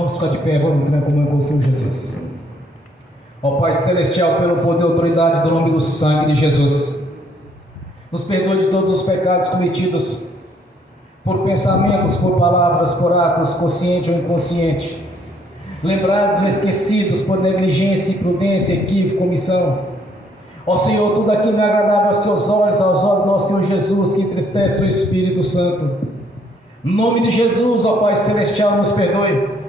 Vamos ficar de pé, vamos entrar em comunhão com o Senhor Jesus. Ó Pai Celestial, pelo poder e autoridade do nome do sangue de Jesus, nos perdoe de todos os pecados cometidos por pensamentos, por palavras, por atos, consciente ou inconsciente, lembrados ou esquecidos por negligência, imprudência, equívoco, omissão. Ó Senhor, tudo aquilo não é agradável aos Seus olhos, aos olhos do nosso Senhor Jesus, que entristece o Espírito Santo. No nome de Jesus, ó Pai Celestial, nos perdoe.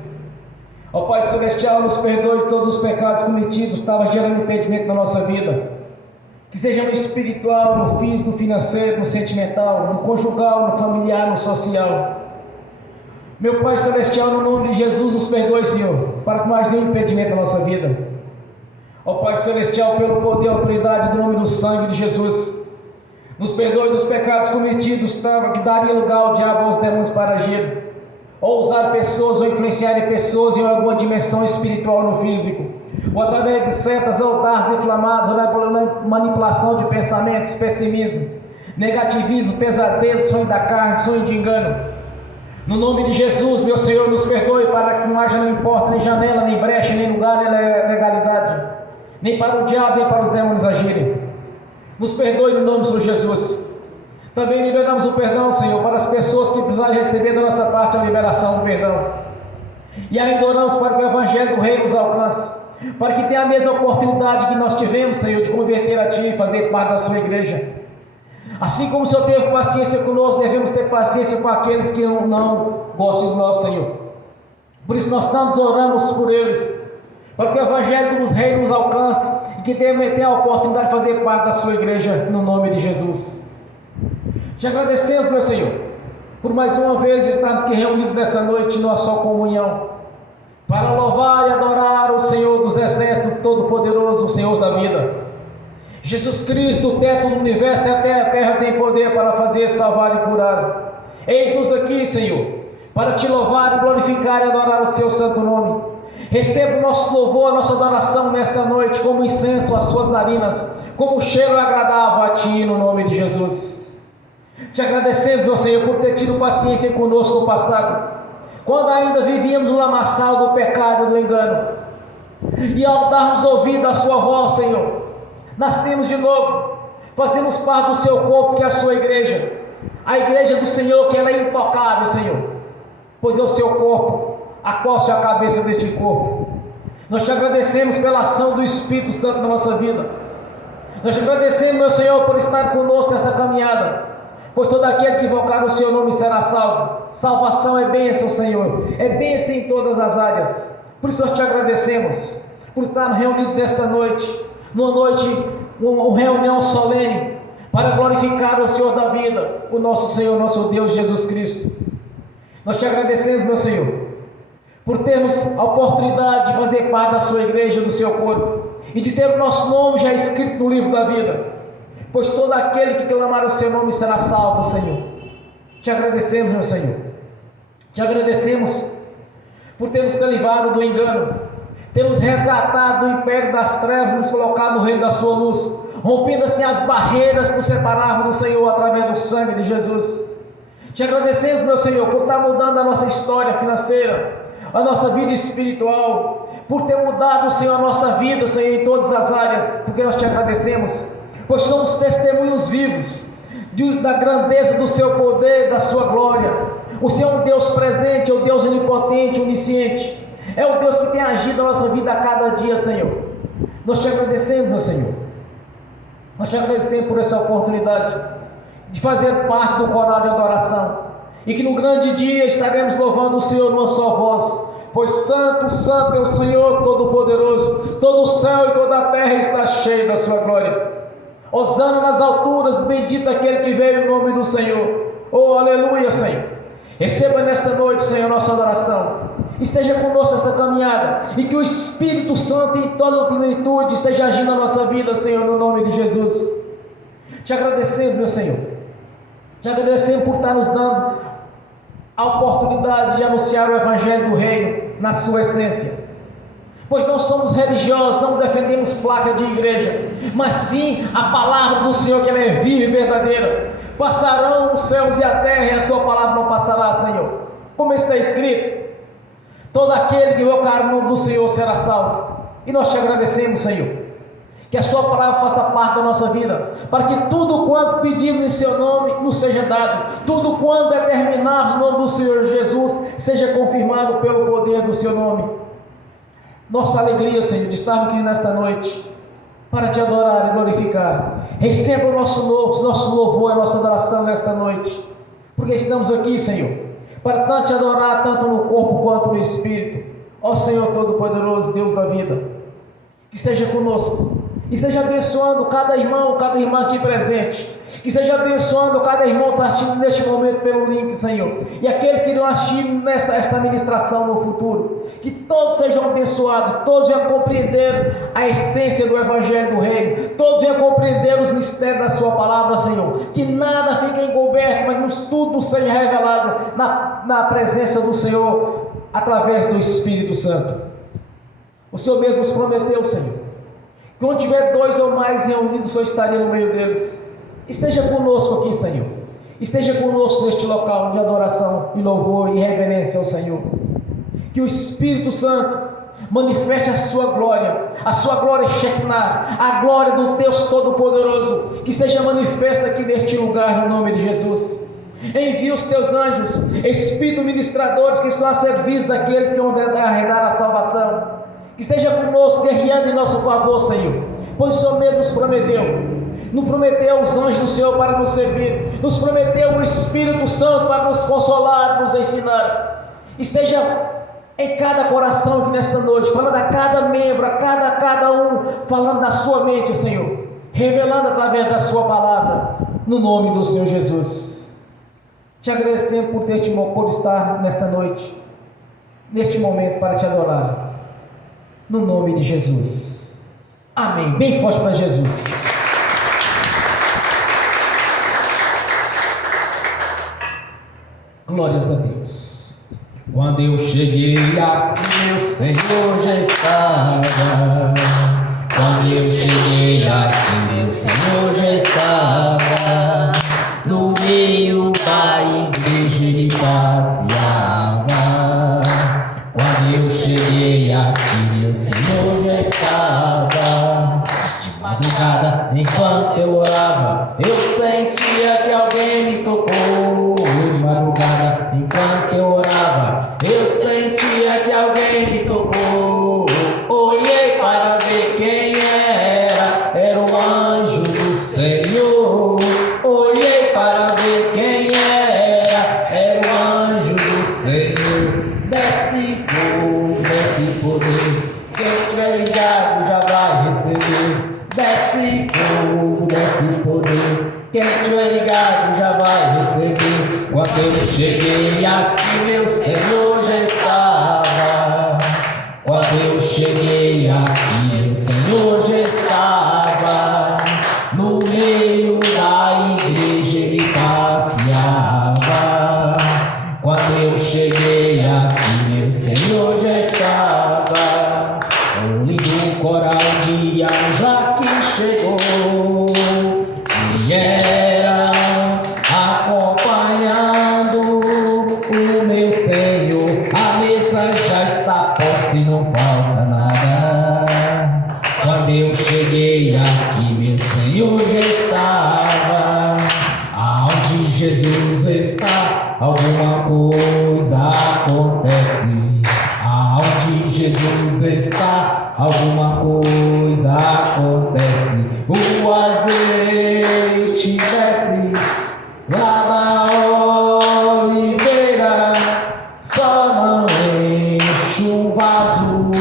Ó Pai Celestial, nos perdoe de todos os pecados cometidos que estavam gerando impedimento na nossa vida, que seja no espiritual, no físico, no financeiro, no sentimental, no conjugal, no familiar, no social. Meu Pai Celestial, no nome de Jesus, nos perdoe, Senhor, para que não haja nenhum impedimento na nossa vida. Ó Pai Celestial, pelo poder e autoridade do nome do sangue de Jesus, nos perdoe dos pecados cometidos que daria lugar ao diabo, aos demônios para agir, ou usar pessoas, ou influenciar pessoas em alguma dimensão espiritual no físico, ou através de setas ou dardos inflamados, ou na manipulação de pensamentos, pessimismo, negativismo, pesadelo, sonho da carne, sonho de engano. No nome de Jesus, meu Senhor, nos perdoe para que não haja, não importa, nem janela, nem brecha, nem lugar, nem legalidade, nem para o diabo, nem para os demônios agirem. Nos perdoe no nome do Senhor Jesus. Também liberamos o perdão, Senhor, para as pessoas que precisarem receber da nossa parte a liberação do perdão. E ainda oramos para que o Evangelho do Rei nos alcance, para que tenha a mesma oportunidade que nós tivemos, Senhor, de converter a Ti e fazer parte da Sua igreja. Assim como o Senhor teve paciência conosco, devemos ter paciência com aqueles que não gostam do nosso Senhor. Por isso nós tantos oramos por eles, para que o Evangelho dos Reis nos alcance e que tenha a oportunidade de fazer parte da Sua igreja, no nome de Jesus. Te agradecemos, meu Senhor, por mais uma vez estarmos aqui reunidos nessa noite em nossa comunhão, para louvar e adorar o Senhor dos Exércitos Todo-Poderoso, o Senhor da vida. Jesus Cristo, o teto do universo e até a terra tem poder para fazer, salvar e curar. Eis-nos aqui, Senhor, para Te louvar, glorificar e adorar o Seu santo nome. Receba o nosso louvor, a nossa adoração nesta noite, como incenso às Suas narinas, como cheiro agradável a Ti, no nome de Jesus. Te agradecemos, meu Senhor, por ter tido paciência conosco no passado, quando ainda vivíamos no lamaçal do pecado e do engano, e ao darmos ouvido à Sua voz, Senhor, nascemos de novo, fazemos parte do Seu corpo, que é a Sua igreja, a igreja do Senhor, que ela é intocável, Senhor, pois é o Seu corpo, a qual é a cabeça deste corpo. Nós Te agradecemos pela ação do Espírito Santo na nossa vida. Nós Te agradecemos, meu Senhor, por estar conosco nessa caminhada, pois todo aquele que invocar o Seu nome será salvo. Salvação é bênção, Senhor, é bênção em todas as áreas. Por isso nós Te agradecemos por estarmos reunidos nesta noite, numa noite, uma reunião solene, para glorificar o Senhor da vida, o nosso Senhor, nosso Deus Jesus Cristo. Nós Te agradecemos, meu Senhor, por termos a oportunidade de fazer parte da Sua igreja, do Seu corpo, e de ter o nosso nome já escrito no livro da vida, pois todo aquele que clamar o Seu nome será salvo, Senhor. Te agradecemos, meu Senhor. Te agradecemos por termos te livrado do engano, termos resgatado do império das trevas e nos colocado no reino da Sua luz, rompendo assim as barreiras que nos separavam do Senhor através do sangue de Jesus. Te agradecemos, meu Senhor, por estar mudando a nossa história financeira, a nossa vida espiritual, por ter mudado, Senhor, a nossa vida, Senhor, em todas as áreas, porque nós Te agradecemos, pois somos testemunhos vivos da grandeza do Seu poder, da Sua glória. O Senhor é um Deus presente, é o Deus onipotente, onisciente, é o Deus que tem agido na nossa vida a cada dia, Senhor. Nós Te agradecemos, meu Senhor. Nós Te agradecemos por essa oportunidade de fazer parte do coral de adoração, e que no grande dia estaremos louvando o Senhor numa só voz, pois santo, santo é o Senhor Todo-Poderoso, todo o céu e toda a terra está cheio da Sua glória. Hosana nas alturas, bendito aquele que veio em nome do Senhor. Oh, aleluia, Senhor. Receba nesta noite, Senhor, nossa adoração. Esteja conosco nessa caminhada, e que o Espírito Santo em toda a plenitude esteja agindo na nossa vida, Senhor, no nome de Jesus. Te agradecemos, meu Senhor. Te agradecemos por estar nos dando a oportunidade de anunciar o Evangelho do Reino na sua essência, pois não somos religiosos, não defendemos placa de igreja, mas sim a palavra do Senhor, que ela é viva e verdadeira. Passarão os céus e a terra, e a Sua palavra não passará, Senhor, como está escrito. Todo aquele que invocar o nome do Senhor será salvo. E nós te agradecemos, Senhor, que a sua palavra faça parte da nossa vida, para que tudo quanto pedimos em seu nome nos seja dado, tudo quanto determinado no nome do Senhor Jesus seja confirmado pelo poder do seu nome. Nossa alegria, Senhor, de estarmos aqui nesta noite para te adorar e glorificar. Receba o nosso louvor e a nossa adoração nesta noite, porque estamos aqui, Senhor, para tanto te adorar, tanto no corpo quanto no espírito. Ó Senhor Todo-Poderoso, Deus da vida, que esteja conosco, e esteja abençoando cada irmão, cada irmã aqui presente, que esteja abençoando cada irmão que está assistindo neste momento pelo link, Senhor, e aqueles que irão assistir essa ministração no futuro, que todos sejam abençoados, todos venham compreender a essência do Evangelho do Reino, todos venham compreender os mistérios da sua palavra, Senhor, que nada fique encoberto, mas tudo seja revelado na presença do Senhor, através do Espírito Santo. O Senhor mesmo nos prometeu, Senhor, que onde tiver 2 ou mais reunidos, o Senhor estaria no meio deles. Esteja conosco aqui, Senhor. Esteja conosco neste local de adoração e louvor e reverência ao Senhor. Que o Espírito Santo manifeste a sua glória Shekinah, a glória do Deus Todo-Poderoso, que esteja manifesta aqui neste lugar, no nome de Jesus. Envia os teus anjos, Espírito ministradores, que estão a serviço daquele que vão arredar a salvação. Que esteja conosco, guerreando em nosso favor, Senhor, pois o Senhor mesmo nos prometeu os anjos do Senhor para nos servir, nos prometeu o Espírito Santo para nos consolar, nos ensinar. Esteja em cada coração aqui nesta noite, falando a cada membro, a cada um, falando da sua mente, Senhor, revelando através da sua palavra, no nome do Senhor Jesus. Te agradecemos por estar nesta noite, neste momento, para te adorar, no nome de Jesus. Amém. Bem forte para Jesus. Glórias a Deus. Quando eu cheguei aqui, meu Senhor já estava. Quando eu cheguei aqui, meu Senhor já estava. No meio da igreja ele passeava. Quando eu cheguei aqui, meu Senhor já estava. De madrugada, enquanto eu orava, eu sentia que alguém me tocou. De madrugada, enquanto eu orava, eu sentia que alguém me tocou. Olhei para ver quem era o anjo do Senhor. Olhei para ver quem era o anjo do Senhor. Desce fogo, desce poder, quem estiver ligado já vai receber. Desce fogo, desce poder, quem estiver ligado já vai receber. Quando eu cheguei aqui, meu Senhor já estava. Quando eu cheguei aqui, meu Senhor já estava. No meio da igreja ele passeava. Quando eu cheguei aqui, meu Senhor já estava. O lindo coral de já que chegou, vieram acompanhando o meu Senhor. A mesa já está posta e não falta nada. Quando eu cheguei aqui, meu Senhor já estava. Aonde Jesus está, alguma coisa acontece. Aonde Jesus está, alguma coisa acontece. O azeite desce lá na oliveira, só não enche o vaso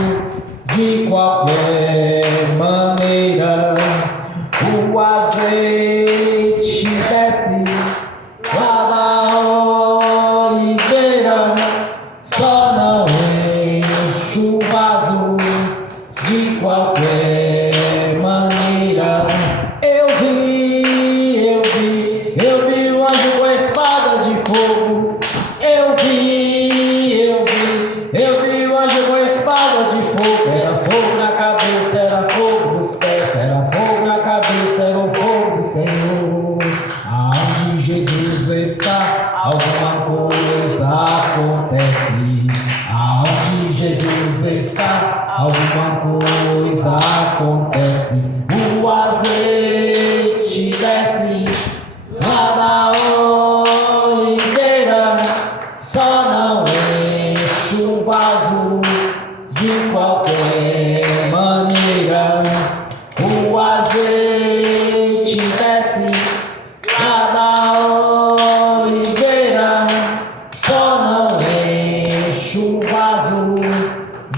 de qualquer maneira. O azeite desce lá na oliveira, só não enche o vaso de qualquer maneira. Eu vi o anjo com a espada de fogo. Eu vi o anjo com a espada de fogo. Era fogo na cabeça, era fogo nos pés, era fogo na cabeça, era o fogo do Senhor. Aonde Jesus está, alguma coisa acontece. Aonde Jesus está, alguma coisa acontece. O azeite desce lá da oliveira, só não enche o vaso de qualquer maneira. O azeite desce lá da oliveira, só não enche o vaso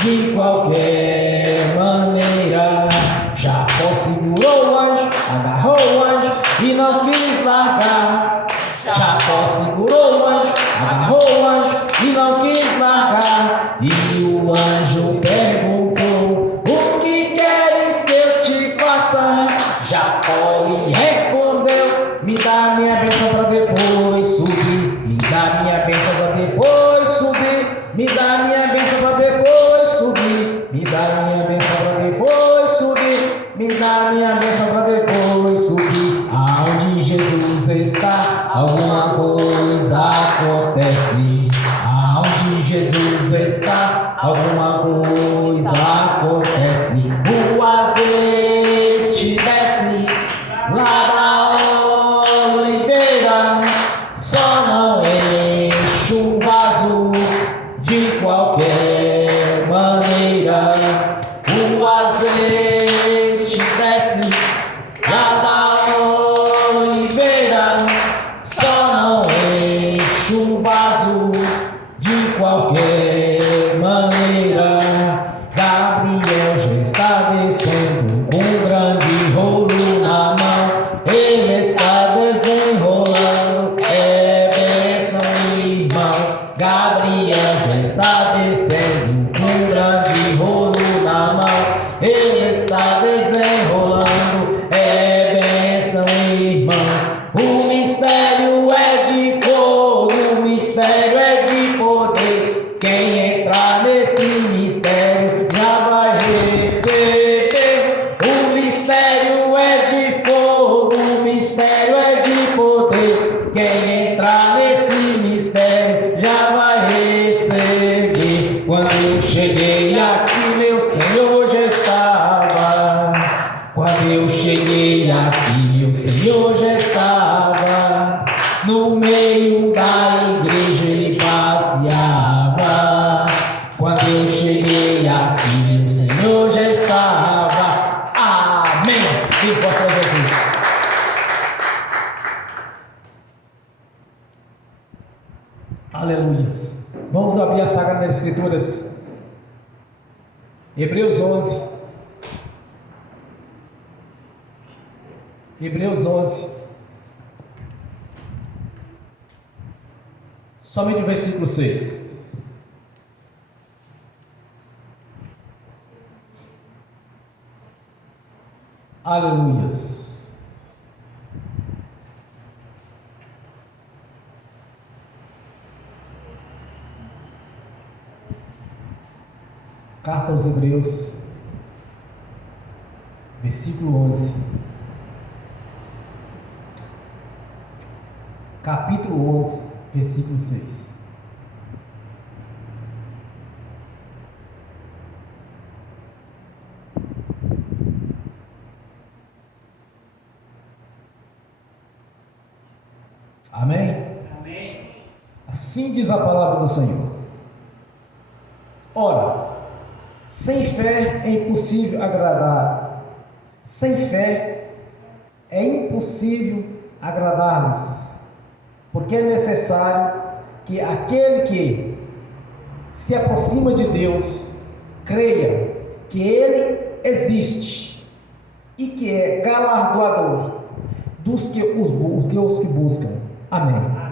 de qualquer maneira. Jacó segurou o anjo, agarrou o anjo e não quis largar. Jacó segurou o anjo, agarrou o anjo e não quis largar. E o anjo perguntou: o que queres que eu te faça? Jacó lhe respondeu: me dá minha bênção para depois subir. Me dá minha bênção para depois subir. Me dá minha bênção para depois subir. Me dá minha bênção para depois subir. Me dá minha bênção para depois subir. Aonde Jesus está, alguma coisa acontece. Aonde Jesus está, alguma coisa acontece. O azeite desce lá da oliveira, só não enche o vaso de qualquer maneira. O azeite desce lá da oliveira, só não enche o vaso de qualquer maneira. Gabriel já está descendo com um grande rolo na mão. Ele está desenrolando, é bênção, irmão. Gabriel já está descendo com um grande rolo na mão. Ele está desenrolando, é bênção, irmão. O mistério é de fogo, o mistério é de poder. Quem entrar nesse mistério já vai receber. O mistério é de fogo, o mistério é de poder. Quem entrar nesse mistério já vai receber. Quando eu cheguei aqui, meu Senhor já estava. Quando eu cheguei aqui, meu Senhor já estava. No meio da igreja ele passeava. Quando eu cheguei aqui, meu Senhor já estava. Amém. E glória a Jesus. Aleluia. Vamos abrir a Sagradas Escrituras. Hebreus 11. Hebreus 11. Somente o versículo 6. Aleluias. Carta aos Hebreus, versículo 11. Capítulo 11, versículo 6. Amém? Amém. Assim diz a palavra do Senhor. Ora, sem fé é impossível agradar. Sem fé é impossível agradar-lhes, porque é necessário que aquele que se aproxima de Deus creia que Ele existe e que é galardoador dos que os buscam. Amém.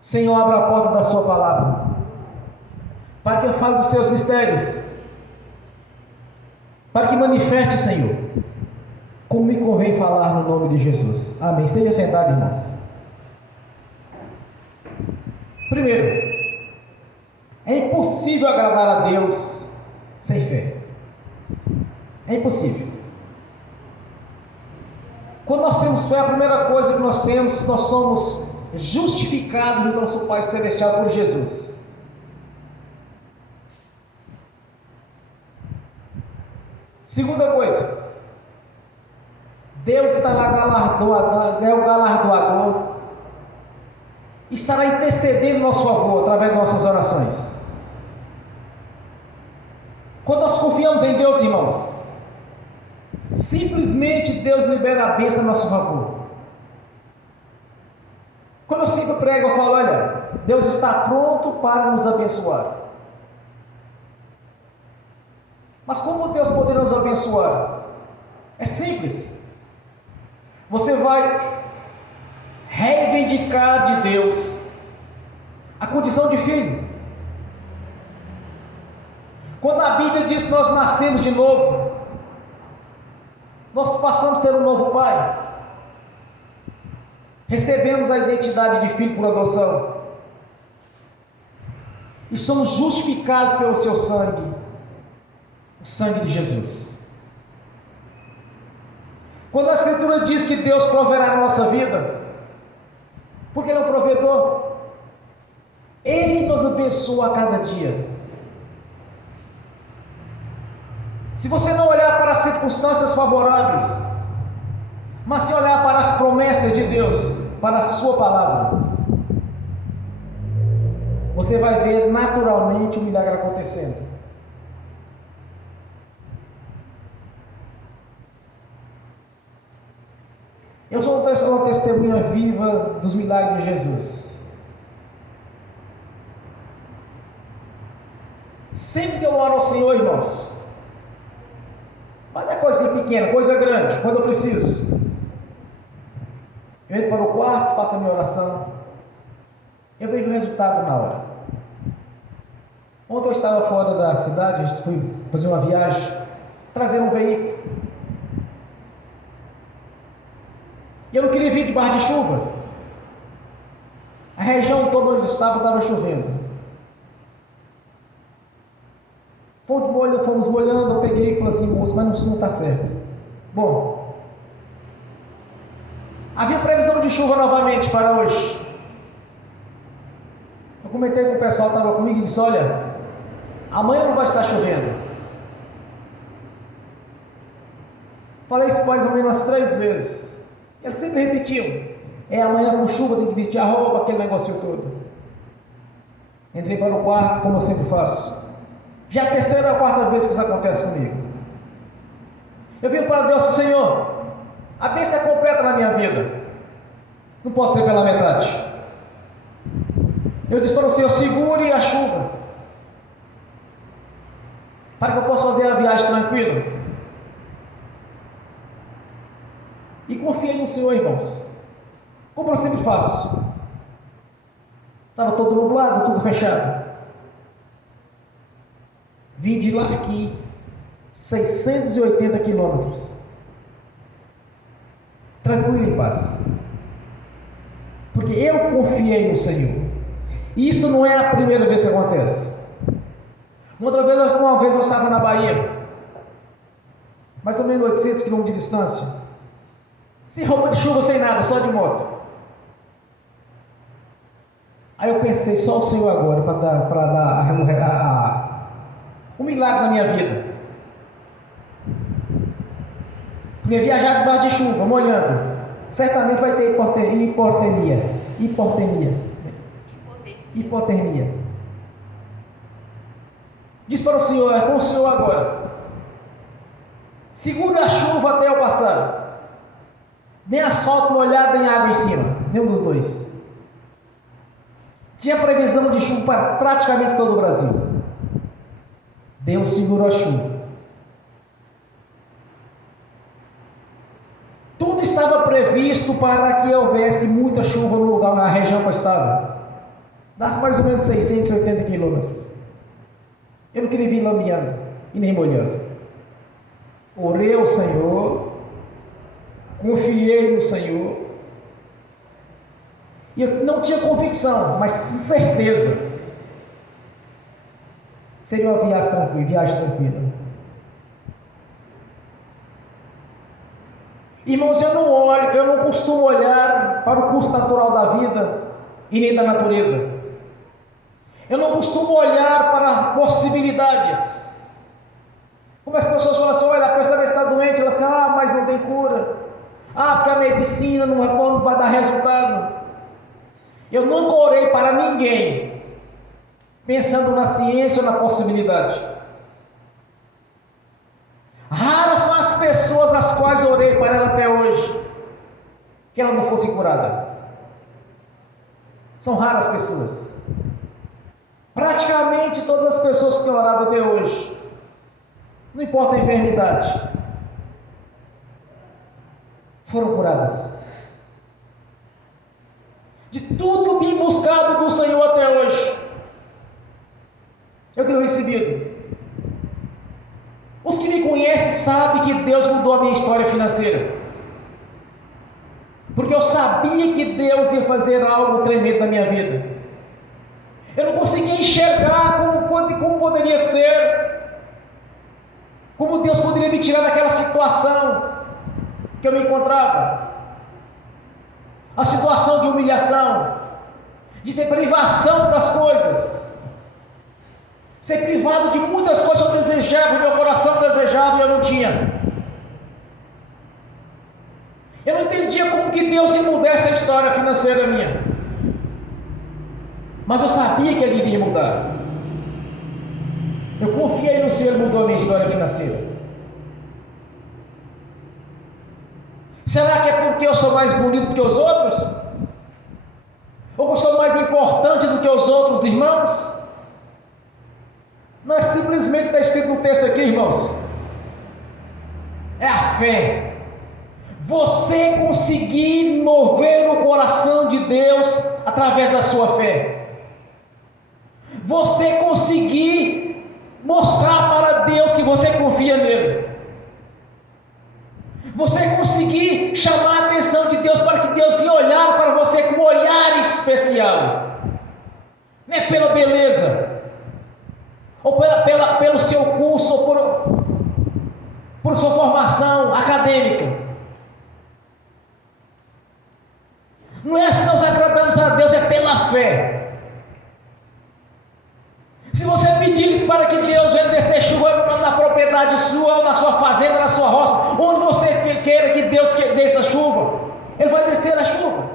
Senhor, abra a porta da sua palavra, para que eu fale dos seus mistérios, para que manifeste, Senhor, como me convém falar no nome de Jesus. Amém. Esteja sentado, irmãos. Primeiro, é impossível agradar a Deus sem fé. É impossível. Quando nós temos fé, a primeira coisa que nós temos, nós somos justificados do nosso Pai Celestial por Jesus. Segunda coisa, Deus está lá galardoador, é o galardoador, estará intercedendo em nosso favor através de nossas orações. Quando nós confiamos em Deus, irmãos, simplesmente Deus libera a bênção a nosso favor. Quando eu sempre prego, eu falo: olha, Deus está pronto para nos abençoar. Mas como Deus poderá nos abençoar? É simples. Você vai reivindicar de Deus a condição de filho. Quando a Bíblia diz que nós nascemos de novo, nós passamos a ter um novo pai. Recebemos a identidade de filho por adoção. E somos justificados pelo seu sangue, o sangue de Jesus. Quando a Escritura diz que Deus proverá na nossa vida, porque Ele é um provedor, Ele que nos abençoa a cada dia. Se você não olhar para as circunstâncias favoráveis, mas se olhar para as promessas de Deus, para a sua palavra, você vai ver naturalmente o milagre acontecendo. Eu sou uma testemunha viva dos milagres de Jesus. Sempre que eu oro ao Senhor, irmãos, mas não é coisa pequena, coisa grande, quando eu preciso, eu entro para o quarto, faço a minha oração, eu vejo o resultado na hora. Ontem eu estava fora da cidade, fui fazer uma viagem, trazer um veículo, e eu não queria vir debaixo de chuva. A região toda onde estava chovendo. Fomos molhando, eu peguei e falei assim: moço, mas não está certo. Bom, havia previsão de chuva novamente para hoje. Eu comentei com o pessoal que estava comigo e disse: olha, amanhã não vai estar chovendo. Falei isso mais ou menos umas 3 vezes. Eles sempre repetiam: amanhã com chuva tem que vestir a roupa, aquele negócio todo. Entrei para o quarto, como eu sempre faço. Já é a terceira ou a quarta vez que isso acontece comigo. Eu vim para Deus: Senhor, a bênção é completa na minha vida, não pode ser pela metade. Eu disse para o Senhor: segure a chuva, para que eu possa fazer a viagem tranquila. E confiei no Senhor, irmãos, como eu sempre faço. Estava todo nublado, tudo fechado. Vim de lá aqui 680 quilômetros, tranquilo, em paz, porque eu confiei no Senhor. E isso não é a primeira vez que acontece. Uma vez eu estava na Bahia, mais ou menos 800 quilômetros de distância, sem roupa de chuva, sem nada, só de moto. Aí eu pensei: só o Senhor agora para dar um milagre na minha vida. Porque viajar debaixo de chuva, molhando, certamente vai ter hipotermia. Diz para o Senhor: é com o Senhor agora. Segura a chuva até eu passar. Nem asfalto molhado, nem água em cima, nenhum dos dois. Tinha previsão de chuva para praticamente todo o Brasil. Deus segurou a chuva. Tudo estava previsto para que houvesse muita chuva no lugar, na região que eu estava. Das mais ou menos 680 quilômetros. Eu não queria vir lameando e nem molhando. Orei ao Senhor, confiei no Senhor. E eu não tinha convicção, mas certeza. Seria uma viagem tranquila. Irmãos, eu não costumo olhar para o curso natural da vida e nem da natureza. Eu não costumo olhar para possibilidades. Como as pessoas falam assim: olha, a pessoa mas não tem cura. Porque a medicina não vai dar resultado. Eu nunca orei para ninguém pensando na ciência ou na possibilidade. Raras são as pessoas às quais orei para ela até hoje, que ela não fosse curada. São raras pessoas. Praticamente todas as pessoas que têm orado até hoje, não importa a enfermidade, foram curadas. De tudo que eu tenho buscado do Senhor até hoje, eu tenho recebido. Os que me conhecem sabem que Deus mudou a minha história financeira, porque eu sabia que Deus ia fazer algo tremendo na minha vida. Eu não conseguia enxergar como poderia ser, como Deus poderia me tirar daquela situação que eu me encontrava, a situação de humilhação, de ter privação das coisas, ser privado de muitas coisas que eu desejava, meu coração desejava e eu não tinha. Eu não entendia como que Deus ia mudar essa história financeira minha, mas eu sabia que Ele iria mudar. Eu confiei no Senhor, mudou a minha história financeira. Será que é porque eu sou mais bonito do que os outros? Ou que eu sou mais importante do que os outros irmãos? Não é simplesmente está escrito no texto aqui, irmãos. É a fé. Você conseguir mover no coração de Deus através da sua fé. Você conseguir mostrar para Deus que você confia nele. Você conseguir chamar a atenção de Deus para que Deus venha olhar para você com um olhar especial. Não é pela beleza, ou pelo seu curso, ou por sua formação acadêmica. Não é se nós agradamos a Deus, é pela fé. Se você pedir para que Deus venha descer chuva na propriedade sua, ou na sua fazenda, na sua roça, onde você queira que Deus desça chuva, Ele vai descer a chuva.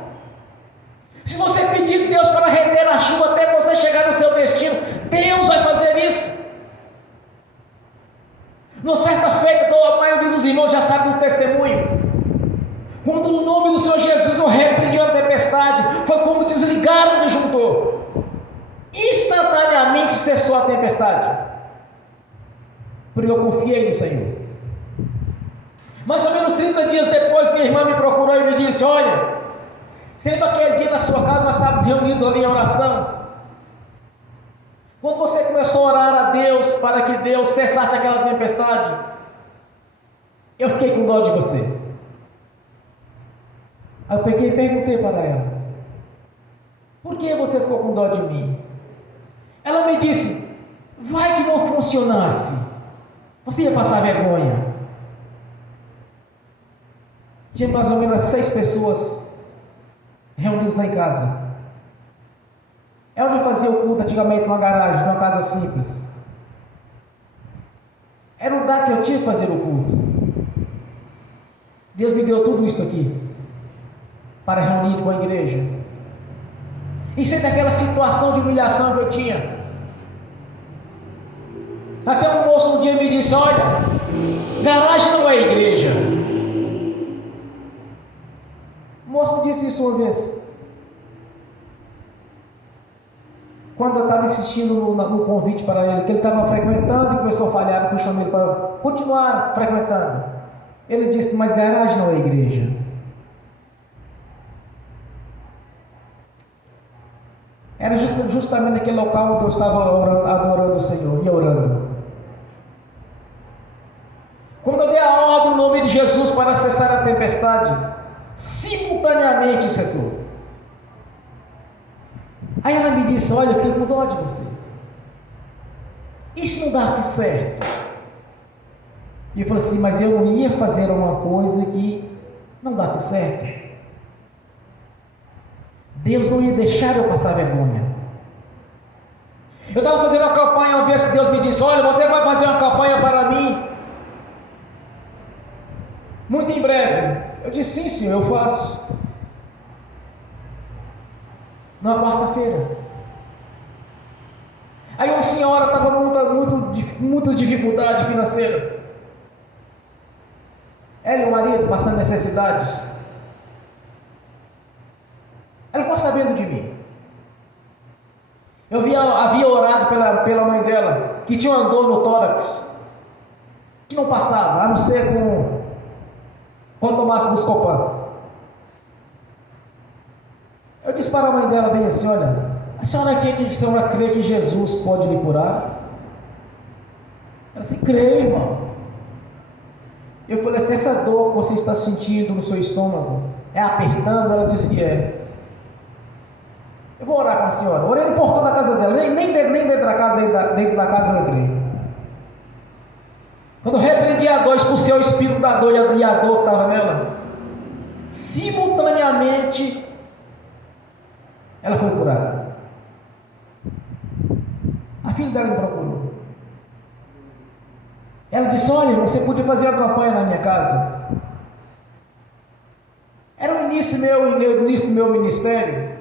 Se você pedir a Deus para reter a chuva até você chegar no seu destino, Deus vai fazer isso. Numa certa feita, a maioria dos irmãos já sabe do testemunho. Quando no nome do Senhor Jesus eu repreendi a tempestade, foi como desligaram o disjuntor. Instantaneamente cessou a tempestade, porque eu confiei no Senhor. Mais ou menos 30 dias depois, minha irmã me procurou e me disse: olha, você lembra aquele dia na sua casa, nós estávamos reunidos ali em oração, quando você começou a orar a Deus para que Deus cessasse aquela tempestade? Eu fiquei com dó de você. Aí eu peguei e perguntei para ela: por que você ficou com dó de mim? Ela me disse: vai que não funcionasse, você ia passar vergonha. Tinha mais ou menos 6 pessoas reunidas lá em casa. É onde eu fazia o culto antigamente, numa garagem, numa casa simples. Era o lugar que eu tinha que fazer o culto. Deus me deu tudo isso aqui para reunir com a igreja. Isso é daquela situação de humilhação que eu tinha. Até um moço um dia me disse: olha, garagem não é igreja. O moço disse isso uma vez, quando eu estava insistindo no convite para ele, que ele estava frequentando e começou a falhar, eu fui chamar ele para continuar frequentando. Ele disse: mas garagem não é igreja. Era justamente aquele local onde eu estava adorando o Senhor e orando. Quando eu dei a ordem no nome de Jesus para cessar a tempestade, simultaneamente cessou. Aí ela me disse: olha, eu fiquei com dó de você. Isso não dá-se certo. E eu falei assim: mas eu não ia fazer uma coisa que não dá-se certo. Deus não ia deixar eu passar vergonha. Eu estava fazendo uma campanha uma vez que Deus me disse: olha, você vai fazer uma campanha para mim. Muito em breve. Eu disse: sim, senhor, eu faço. Na quarta-feira. Aí uma senhora estava com muita dificuldade financeira. Ela e o marido passando necessidades. Ela ficou sabendo de mim. Eu havia orado pela mãe dela, que tinha uma dor no tórax, que não passava, a não ser quando tomasse Buscopan. Eu disse para a mãe dela bem assim: olha, a senhora crê que Jesus pode lhe curar? Ela disse: creio, irmão. Eu falei assim: essa dor que você está sentindo no seu estômago é apertando? Ela disse que é. Eu vou orar com a senhora. Orei no portão da casa dela, nem dentro da casa eu entrei. Quando eu repreendi a dor, expulsei o espírito da dor e a dor que estava nela, simultaneamente ela foi curada. A filha dela me procurou. Ela disse: olha, você podia fazer uma campanha na minha casa. Era o início do meu ministério.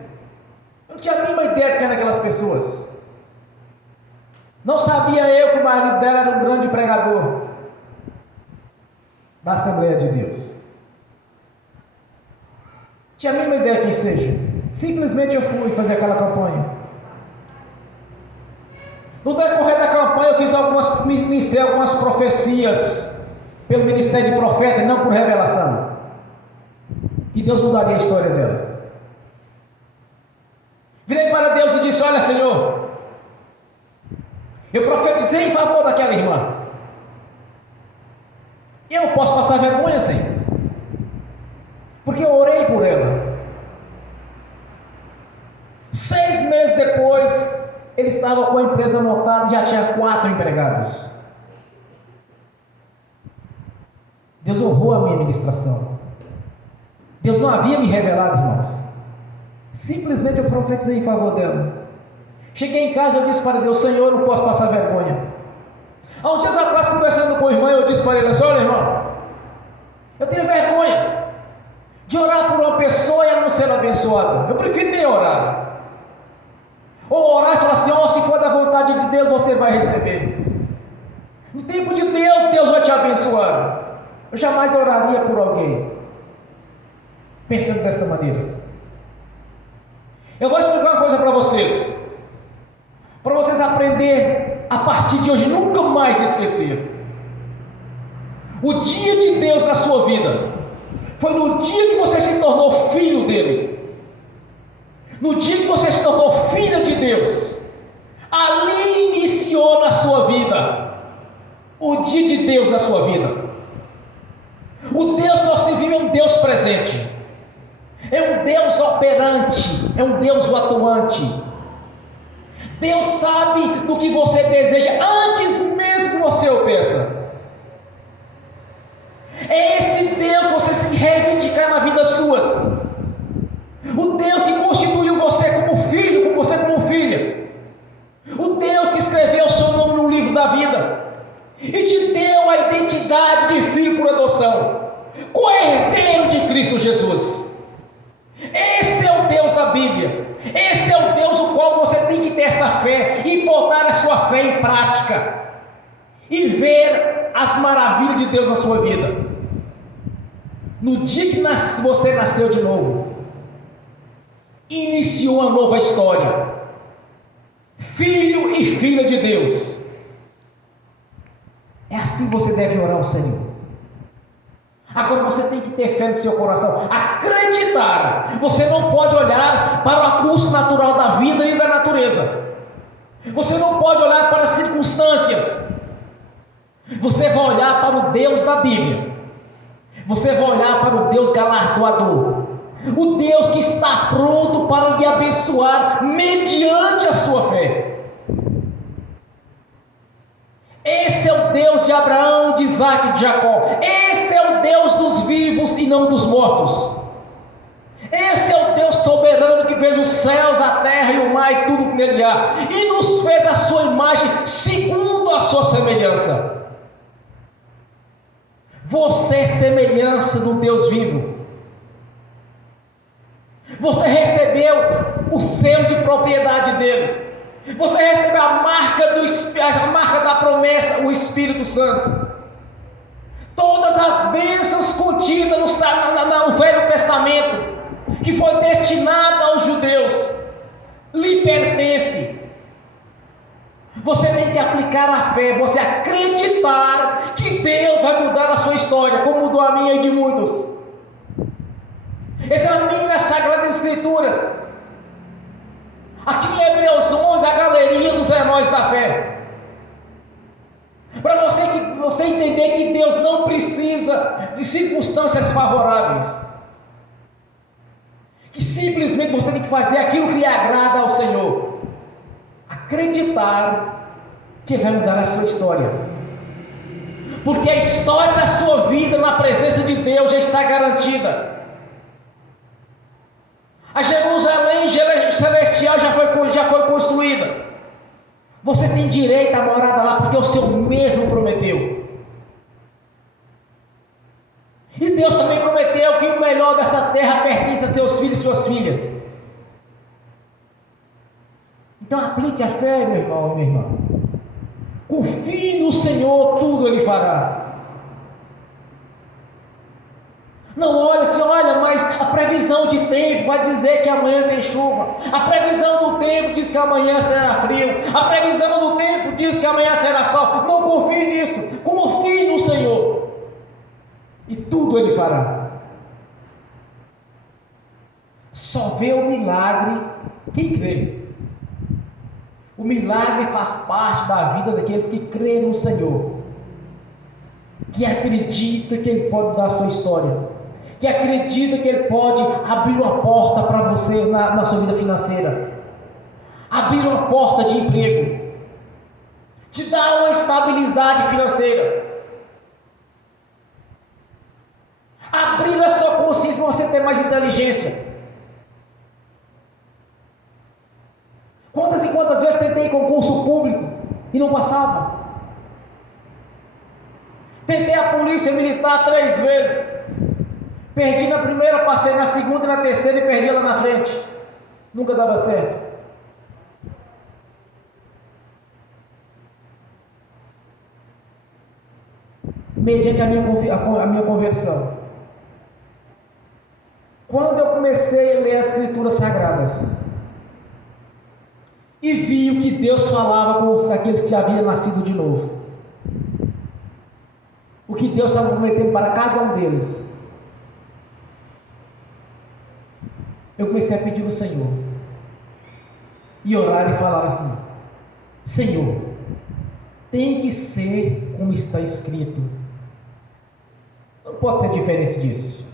Eu não tinha a mínima ideia de quem eram aquelas pessoas. Não sabia eu que o marido dela era um grande pregador da Assembleia de Deus. Tinha a mínima ideia quem seja. Simplesmente eu fui fazer aquela campanha. No decorrer da campanha eu ministrei algumas profecias pelo ministério de profeta, não por revelação, que Deus mudaria a história dela. Virei para Deus e disse: olha, Senhor, eu profetizei em favor daquela irmã. Eu não posso passar vergonha, Senhor, porque eu orei por ela. 6 meses depois, ele estava com a empresa montada e já tinha 4 empregados. Deus honrou a minha ministração. Deus não havia me revelado, irmãos. Simplesmente eu profetizei em favor dela. Cheguei em casa e eu disse para Deus: Senhor, eu não posso passar vergonha. Há uns dias atrás, conversando com o irmão, eu disse para ele assim: olha, irmão, eu tenho vergonha de orar por uma pessoa e ela não ser abençoada. Eu prefiro nem orar. Ou orar e falar assim: ó, se for da vontade de Deus, você vai receber. No tempo de Deus, Deus vai te abençoar. Eu jamais oraria por alguém pensando dessa maneira. Eu vou explicar uma coisa para vocês aprenderem a partir de hoje, nunca mais esquecer. O dia de Deus na sua vida foi no dia que você se tornou filho dele. No dia que você se tornou filha de Deus, ali iniciou na sua vida o dia de Deus na sua vida. O Deus que nós servimos é um Deus presente, é um Deus operante, é um Deus atuante. Deus sabe do que você deseja antes mesmo que você o peça. É esse Deus que você tem que reivindicar na vida suas. O Deus que constituiu você como filho, com você como filha. O Deus que escreveu o seu nome no livro da vida e te deu a identidade de filho por adoção, co-herdeiro de Cristo Jesus. Esse é o Deus da Bíblia. Esse é o Deus o qual você tem que ter essa fé e botar a sua fé em prática e ver as maravilhas de Deus na sua vida. No dia que você nasceu de novo, iniciou uma nova história. Filho e filha de Deus. É assim que você deve orar ao Senhor. Agora você tem que ter fé no seu coração, acreditar. Você não pode olhar para o curso natural da vida e da natureza. Você não pode olhar para as circunstâncias. Você vai olhar para o Deus da Bíblia. Você vai olhar para o Deus galardoador, o Deus que está pronto para lhe abençoar mediante a sua fé. Esse é o Deus de Abraão, de Isaac e de Jacó. Esse é o Deus dos vivos e não dos mortos. Esse é o Deus soberano que fez os céus, a terra e o mar e tudo que nele há, e nos fez a sua imagem segundo a sua semelhança. Você é semelhança do Deus vivo. Você recebeu o selo de propriedade dele. Você recebeu a marca da promessa, o Espírito Santo. Todas as bênçãos contidas no Velho Testamento, que foi destinada aos judeus, lhe pertence. Você tem que aplicar a fé, você acreditar que Deus vai mudar a sua história, como mudou a minha e de muitos. Examine as Sagradas Escrituras. Aqui em Hebreus 11, a galeria dos heróis da fé. Para você entender que Deus não precisa de circunstâncias favoráveis. Que simplesmente você tem que fazer aquilo que lhe agrada ao Senhor. Acreditar que vai mudar a sua história. Porque a história da sua vida na presença de Deus já está garantida. A Jerusalém celestial já foi construída. Você tem direito à morada lá, porque o Senhor mesmo prometeu. E Deus também prometeu que o melhor dessa terra pertence a seus filhos e suas filhas. Então aplique a fé, meu irmão e minha irmã. Confie no Senhor, tudo Ele fará. Não olha assim, olha, mas a previsão de tempo vai dizer que amanhã tem chuva. A previsão do tempo diz que amanhã será frio. A previsão do tempo diz que amanhã será sol. Não confie nisso. Confie no Senhor. E tudo Ele fará. Só vê o milagre quem crê. O milagre faz parte da vida daqueles que creem no Senhor. Que acredita que Ele pode mudar a sua história. Que acredita que Ele pode abrir uma porta para você na sua vida financeira, abrir uma porta de emprego, te dar uma estabilidade financeira, abrir a sua consciência para você ter mais inteligência. Quantas e quantas vezes tentei concurso público e não passava? Tentei a polícia militar 3 vezes. Perdi na primeira, passei na segunda e na terceira e perdi lá na frente. Nunca dava certo. Mediante a minha conversão. Quando eu comecei a ler as Escrituras Sagradas e vi o que Deus falava com aqueles que já haviam nascido de novo, o que Deus estava prometendo para cada um deles, eu comecei a pedir ao Senhor e orar e falar assim: Senhor, tem que ser como está escrito, não pode ser diferente disso.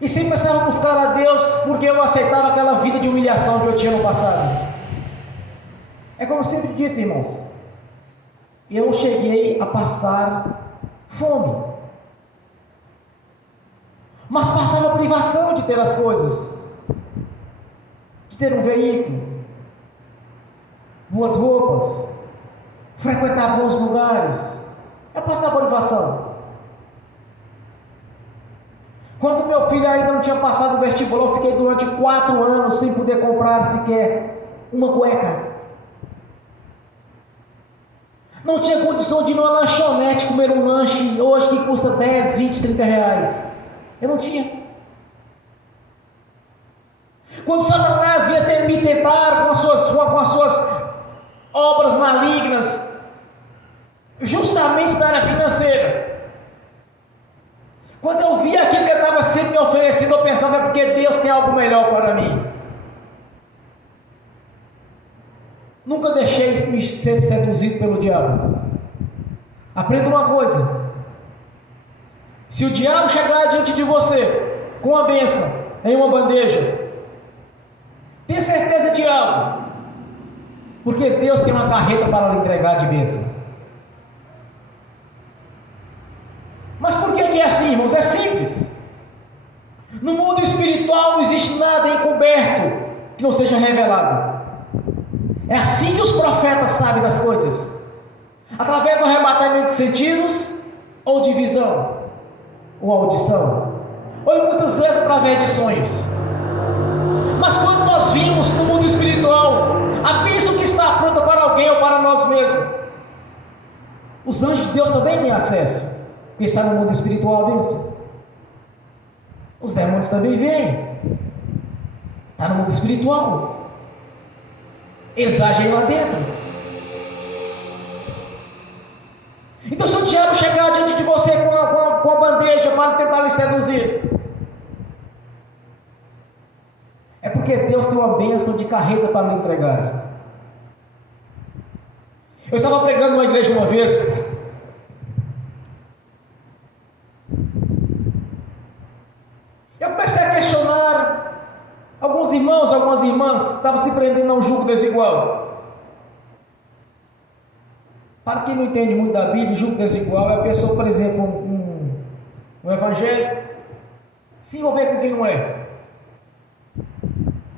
E sempre precisava buscar a Deus, porque eu aceitava aquela vida de humilhação que eu tinha no passado. É como eu sempre disse, irmãos, eu não cheguei a passar fome, mas passava privação de ter as coisas, de ter um veículo, boas roupas, frequentar bons lugares. Eu passava privação. Quando meu filho ainda não tinha passado o vestibular, eu fiquei durante 4 anos sem poder comprar sequer uma cueca. Não tinha condição de ir numa lanchonete comer um lanche hoje que custa 10, 20, 30 reais. Eu não tinha. Quando Satanás vinha me tentar com as suas obras malignas, justamente na área financeira, quando eu via aquilo que ele estava sempre me oferecendo, eu pensava: é porque Deus tem algo melhor para mim. Nunca deixei me ser seduzido pelo diabo. Aprenda uma coisa: se o diabo chegar diante de você com uma bênção em uma bandeja, tenha certeza de algo, porque Deus tem uma carreta para lhe entregar de bênção. Mas por que é assim, irmãos? É simples. No mundo espiritual não existe nada encoberto que não seja revelado. É assim que os profetas sabem das coisas. Através do arrebatamento de sentidos, ou de visão, ou audição, ou muitas vezes através de sonhos. Mas quando nós vimos no mundo espiritual a bênção que está pronta para alguém ou para nós mesmos, os anjos de Deus também têm acesso, porque está no mundo espiritual a bênção. Os demônios também vêm, está no mundo espiritual, eles agem lá dentro. Então, se o diabo chegar diante de você com a bandeja para tentar lhe seduzir, é porque Deus tem uma bênção de carreta para lhe entregar. Eu estava pregando numa igreja uma vez, eu comecei a questionar alguns irmãos, algumas irmãs, estavam se prendendo a um jugo desigual. Para quem não entende muito da Bíblia, jugo desigual é a pessoa, por exemplo, um evangelho, se envolver com quem não é.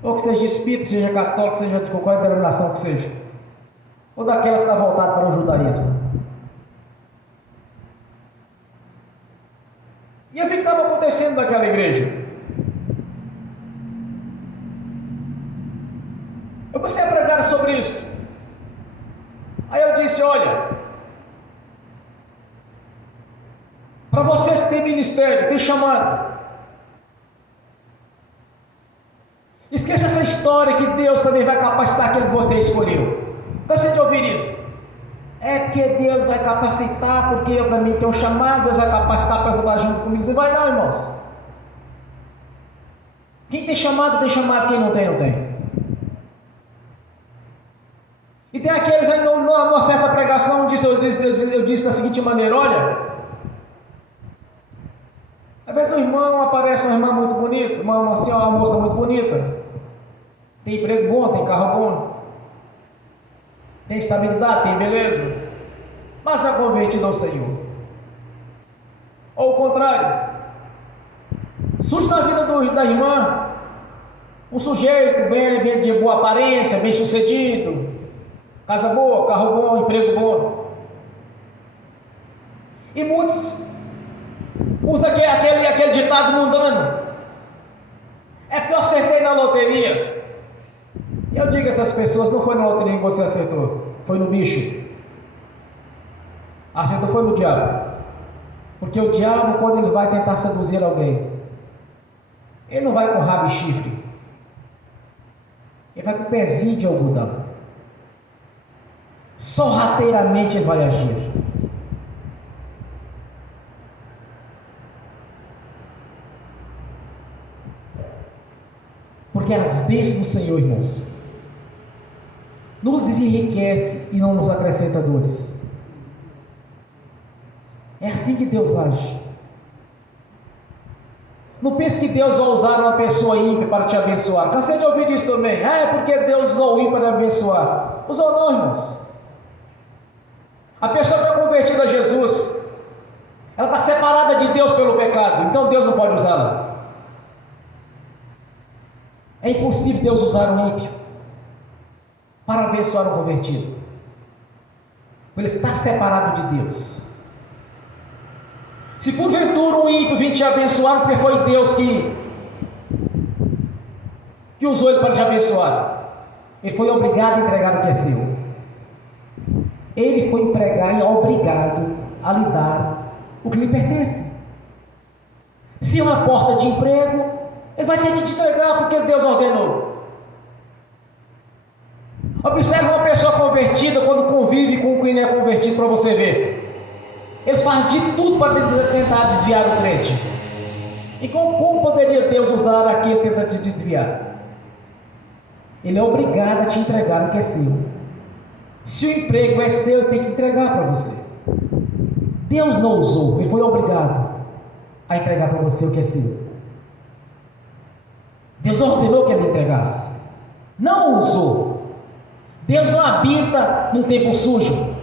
Ou que seja espírita, seja católico, seja de qualquer denominação que seja. Ou daquela que está voltada para o judaísmo. E eu vi que estava acontecendo naquela igreja. Eu comecei a pregar sobre isso. Aí eu disse, olha, para vocês que têm ministério, têm chamado, esqueça essa história que Deus também vai capacitar aquele que você escolheu. Cansei de ouvir isso. É que Deus vai capacitar, porque eu também tenho um chamado, Deus vai capacitar para ajudar junto comigo. Você vai não, irmãos. Quem tem chamado, quem não tem, não tem. E tem aqueles aí numa certa pregação, eu disse da seguinte maneira, olha, às vezes um irmão aparece, uma irmã muito bonita, uma senhora, uma moça muito bonita, tem emprego bom, tem carro bom, tem estabilidade, tem beleza, mas não é convertido ao Senhor. Ou o contrário, surge na vida da irmã um sujeito bem de boa aparência, bem sucedido, casa boa, carro bom, emprego bom. E muitos usam aquele ditado mundano. É porque eu acertei na loteria. E eu digo a essas pessoas, não foi na loteria que você acertou, foi no bicho. Acertou foi no diabo. Porque o diabo, quando ele vai tentar seduzir alguém, ele não vai com rabo e chifre. Ele vai com o pezinho de algodão. Sorrateiramente ele vai agir. Porque as bênçãos do Senhor, irmãos, nos enriquece e não nos acrescenta dores. É assim que Deus age. Não pense que Deus vai usar uma pessoa ímpia para te abençoar. Cansei de ouvir isso também. É porque Deus usou o ímpio para abençoar. Usou não, irmãos. A pessoa que é convertida a Jesus, ela está separada de Deus pelo pecado, então Deus não pode usá-la. É impossível Deus usar um ímpio para abençoar um convertido. Ele está separado de Deus. Se porventura um ímpio vir te abençoar, porque foi Deus que usou ele para te abençoar, ele foi obrigado a entregar o que é seu. Ele foi empregado e obrigado a lhe dar o que lhe pertence. Se é uma porta de emprego, ele vai ter que te entregar porque Deus ordenou. Observe uma pessoa convertida quando convive com quem não é convertido para você ver. Eles fazem de tudo para tentar desviar o crente. E como poderia Deus usar aquele que tenta te desviar? Ele é obrigado a te entregar o que é seu. Se o emprego é seu, ele tem que entregar para você. Deus não usou, ele foi obrigado a entregar para você o que é seu. Deus ordenou que ele entregasse. Não usou. Deus não habita num templo sujo.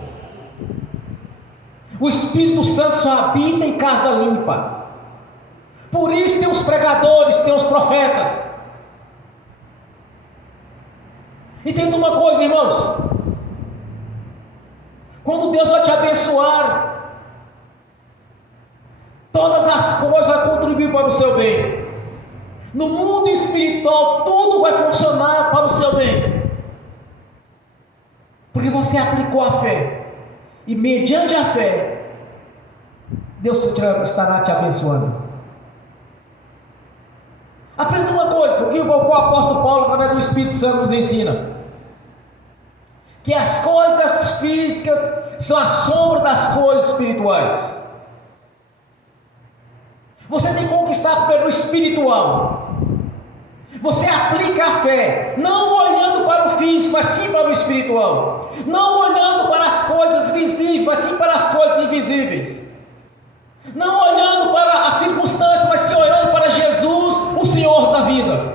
O Espírito Santo só habita em casa limpa. Por isso tem os pregadores, tem os profetas. Entenda uma coisa, irmãos. Quando Deus vai te abençoar, todas as coisas vão contribuir para o seu bem. No mundo espiritual, tudo vai funcionar para o seu bem, porque você aplicou a fé, e mediante a fé, Deus estará te abençoando. Aprenda uma coisa, o que o apóstolo Paulo, através do Espírito Santo, nos ensina: que as coisas físicas são a sombra das coisas espirituais. Você tem que conquistar primeiro o espiritual. Você aplica a fé, não olhando para o físico, mas sim para o espiritual. Não olhando para as coisas visíveis, mas sim para as coisas invisíveis. Não olhando para as circunstâncias, mas sim olhando para Jesus, o Senhor da vida.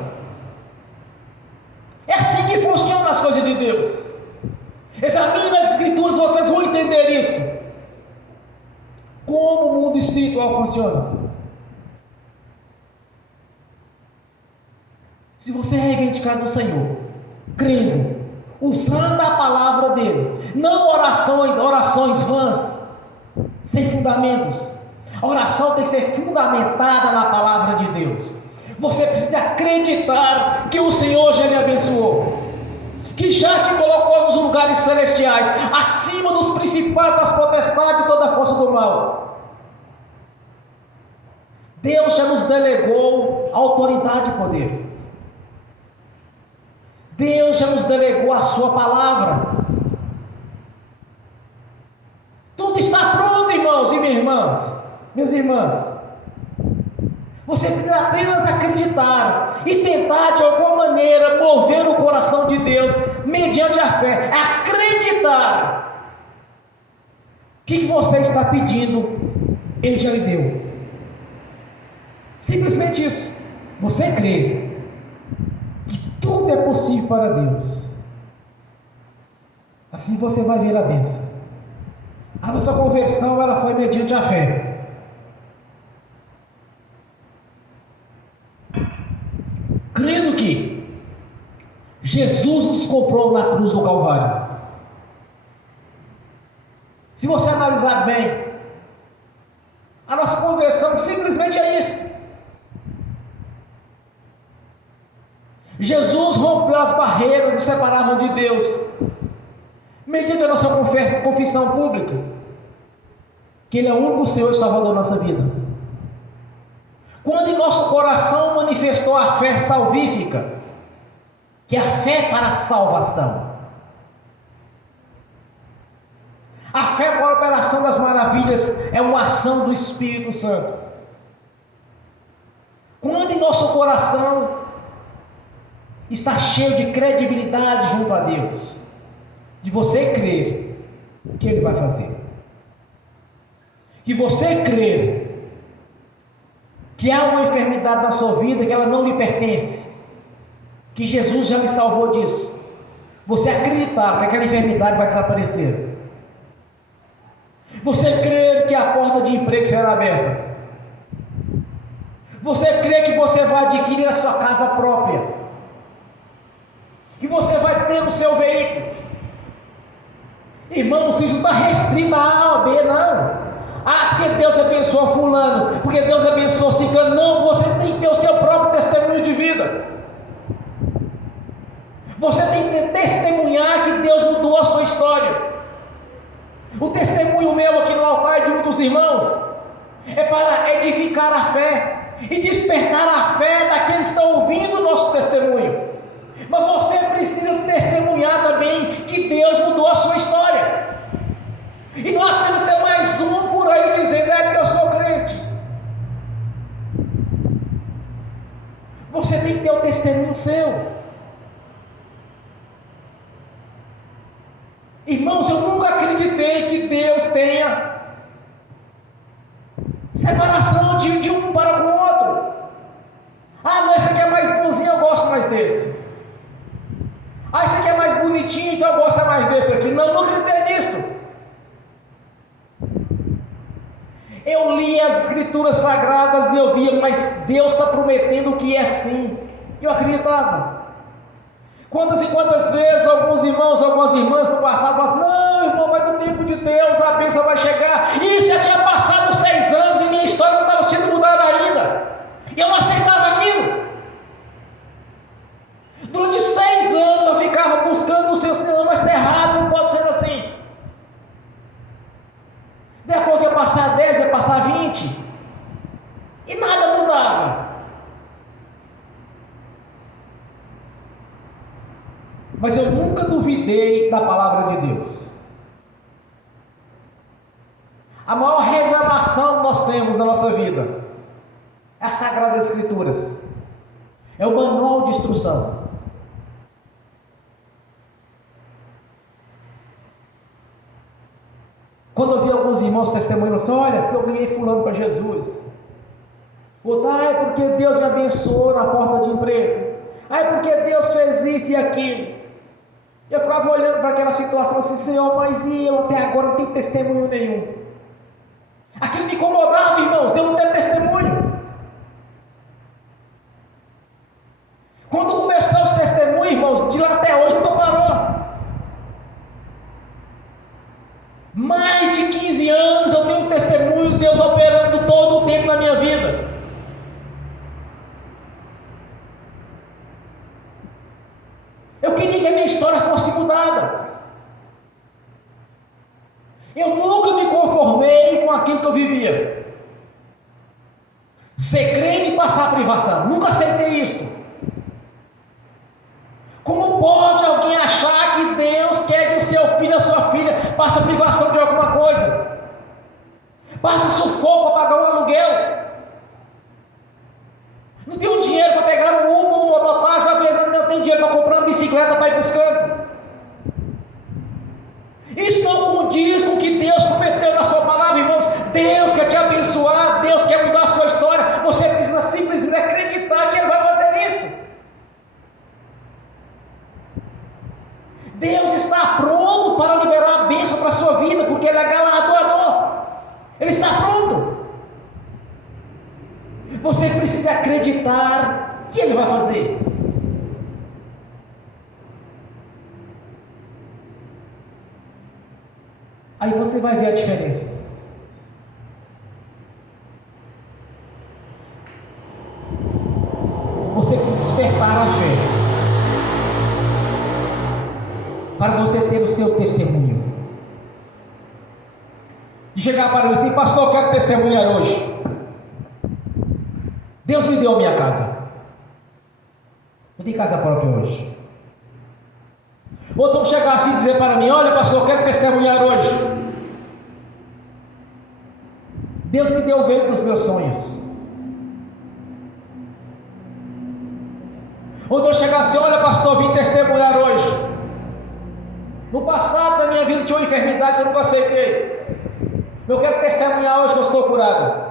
É assim que funcionam as coisas de Deus. Examine as Escrituras, vocês vão entender isso. Como o mundo espiritual funciona. Se você reivindicar do Senhor, crendo, usando a palavra dele, não orações vãs, sem fundamentos. A oração tem que ser fundamentada na palavra de Deus. Você precisa acreditar que o Senhor já lhe abençoou, que já te colocou nos lugares celestiais, acima dos principados, das potestades e toda a força do mal. Deus já nos delegou autoridade e poder. Deus já nos delegou a sua palavra. Tudo está pronto, irmãos e minhas irmãs. Minhas irmãs, você precisa apenas acreditar e tentar de alguma maneira mover o coração de Deus mediante a fé. Acreditar que você está pedindo, Ele já lhe deu. Simplesmente isso. Você crê que tudo é possível para Deus. Assim você vai ver a bênção. A nossa conversão, ela foi mediante a fé. Crendo que Jesus nos comprou na cruz do Calvário. Se você analisar bem, a nossa conversão simplesmente é isso. Jesus rompeu as barreiras que nos separavam de Deus, mediante a nossa confissão pública, que Ele é o único Senhor e Salvador da nossa vida. Quando em nosso coração manifestou a fé salvífica, que é a fé para a salvação, a fé para a operação das maravilhas é uma ação do Espírito Santo. Quando em nosso coração está cheio de credibilidade junto a Deus, de você crer que Ele vai fazer, que você crer que há uma enfermidade na sua vida que ela não lhe pertence, que Jesus já me salvou disso, você acreditar que aquela enfermidade vai desaparecer, você crer que a porta de emprego será aberta, você crer que você vai adquirir a sua casa própria, que você vai ter o seu veículo. Irmãos, isso não está restrito a A ou B, não. Porque Deus abençoou fulano, porque Deus abençoou ciclano. Não, você tem que ter o seu próprio testemunho de vida. Você tem que testemunhar que Deus mudou a sua história. O testemunho meu aqui no altar e de muitos irmãos é para edificar a fé e despertar a fé daqueles que estão ouvindo o nosso testemunho. Mas você precisa testemunhar também que Deus mudou a sua história. E não apenas ser mais um por aí dizendo que eu sou crente. Você tem que ter o testemunho seu. Irmãos, eu nunca acreditei que Deus tenha separação de um para com o outro. Não, esse aqui é mais bonzinho, eu gosto mais desse. Esse aqui é mais bonitinho, então eu gosto mais desse aqui. Não acreditei nisso. Eu li as Escrituras Sagradas e eu via, mas Deus está prometendo que é assim. Eu acreditava. Quantas e quantas vezes alguns irmãos, algumas irmãs no passado falavam: não, irmão, mas no tempo de Mas eu nunca duvidei da palavra de Deus. A maior revelação que nós temos na nossa vida é as Sagradas Escrituras. É o manual de instrução. Quando eu vi alguns irmãos testemunhando assim, olha, eu ganhei fulano para Jesus. Outro, é porque Deus me abençoou na porta de emprego. É porque Deus fez isso e aquilo. Eu ficava olhando para aquela situação assim, Senhor, mas e eu até agora não tenho testemunho nenhum. Aquilo me incomodava, irmãos, de eu não ter testemunho. Quando começou os testemunhos, irmãos, de lá até hoje não parou. Mais de 15 anos eu tenho um testemunho de Deus operando todo o tempo na minha vida. Eu queria que a minha história fosse mudada. Eu nunca me conformei com aquilo que eu vivia. Ser crente e passar privação. Nunca aceitei isso. Como pode alguém achar que Deus quer que o seu filho, a sua filha, passe privação de alguma coisa? Passa sufoco para pagar um aluguel. Não tem um dinheiro para pegar um Uber, um mototáxi, às vezes não tem dinheiro para comprar uma bicicleta para ir buscando. Isso não condiz com o que Deus prometeu na sua palavra, irmãos. Deus quer te abençoar, Deus quer mudar a sua história. Você precisa simplesmente acreditar que Ele vai fazer isso. Deus está pronto para liberar a bênção para a sua vida, porque Ele é galardoador. Ele está pronto. Você precisa acreditar que Ele vai fazer. Aí você vai ver a diferença. Você precisa despertar a fé para você ter o seu testemunho. De chegar para ele e dizer, pastor, eu quero testemunhar hoje. Deus me deu a minha casa. Eu tenho casa própria hoje. Outros vão chegar assim e dizer para mim, olha pastor, eu quero testemunhar hoje. Deus me deu o veículo dos meus sonhos. Outros vão chegar assim, olha pastor, eu vim testemunhar hoje. No passado da minha vida tinha uma enfermidade que eu nunca aceitei. Eu quero testemunhar hoje que eu estou curado.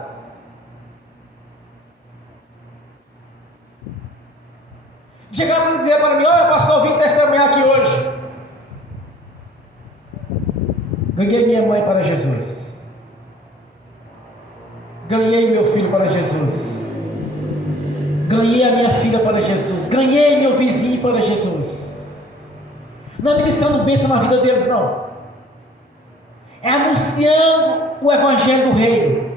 Chegaram para dizer para mim, olha pastor, eu vim testemunhar aqui hoje. Ganhei minha mãe para Jesus. Ganhei meu filho para Jesus. Ganhei a minha filha para Jesus. Ganhei meu vizinho para Jesus. Não é ministrando bênção na vida deles, não. É anunciando o evangelho do reino.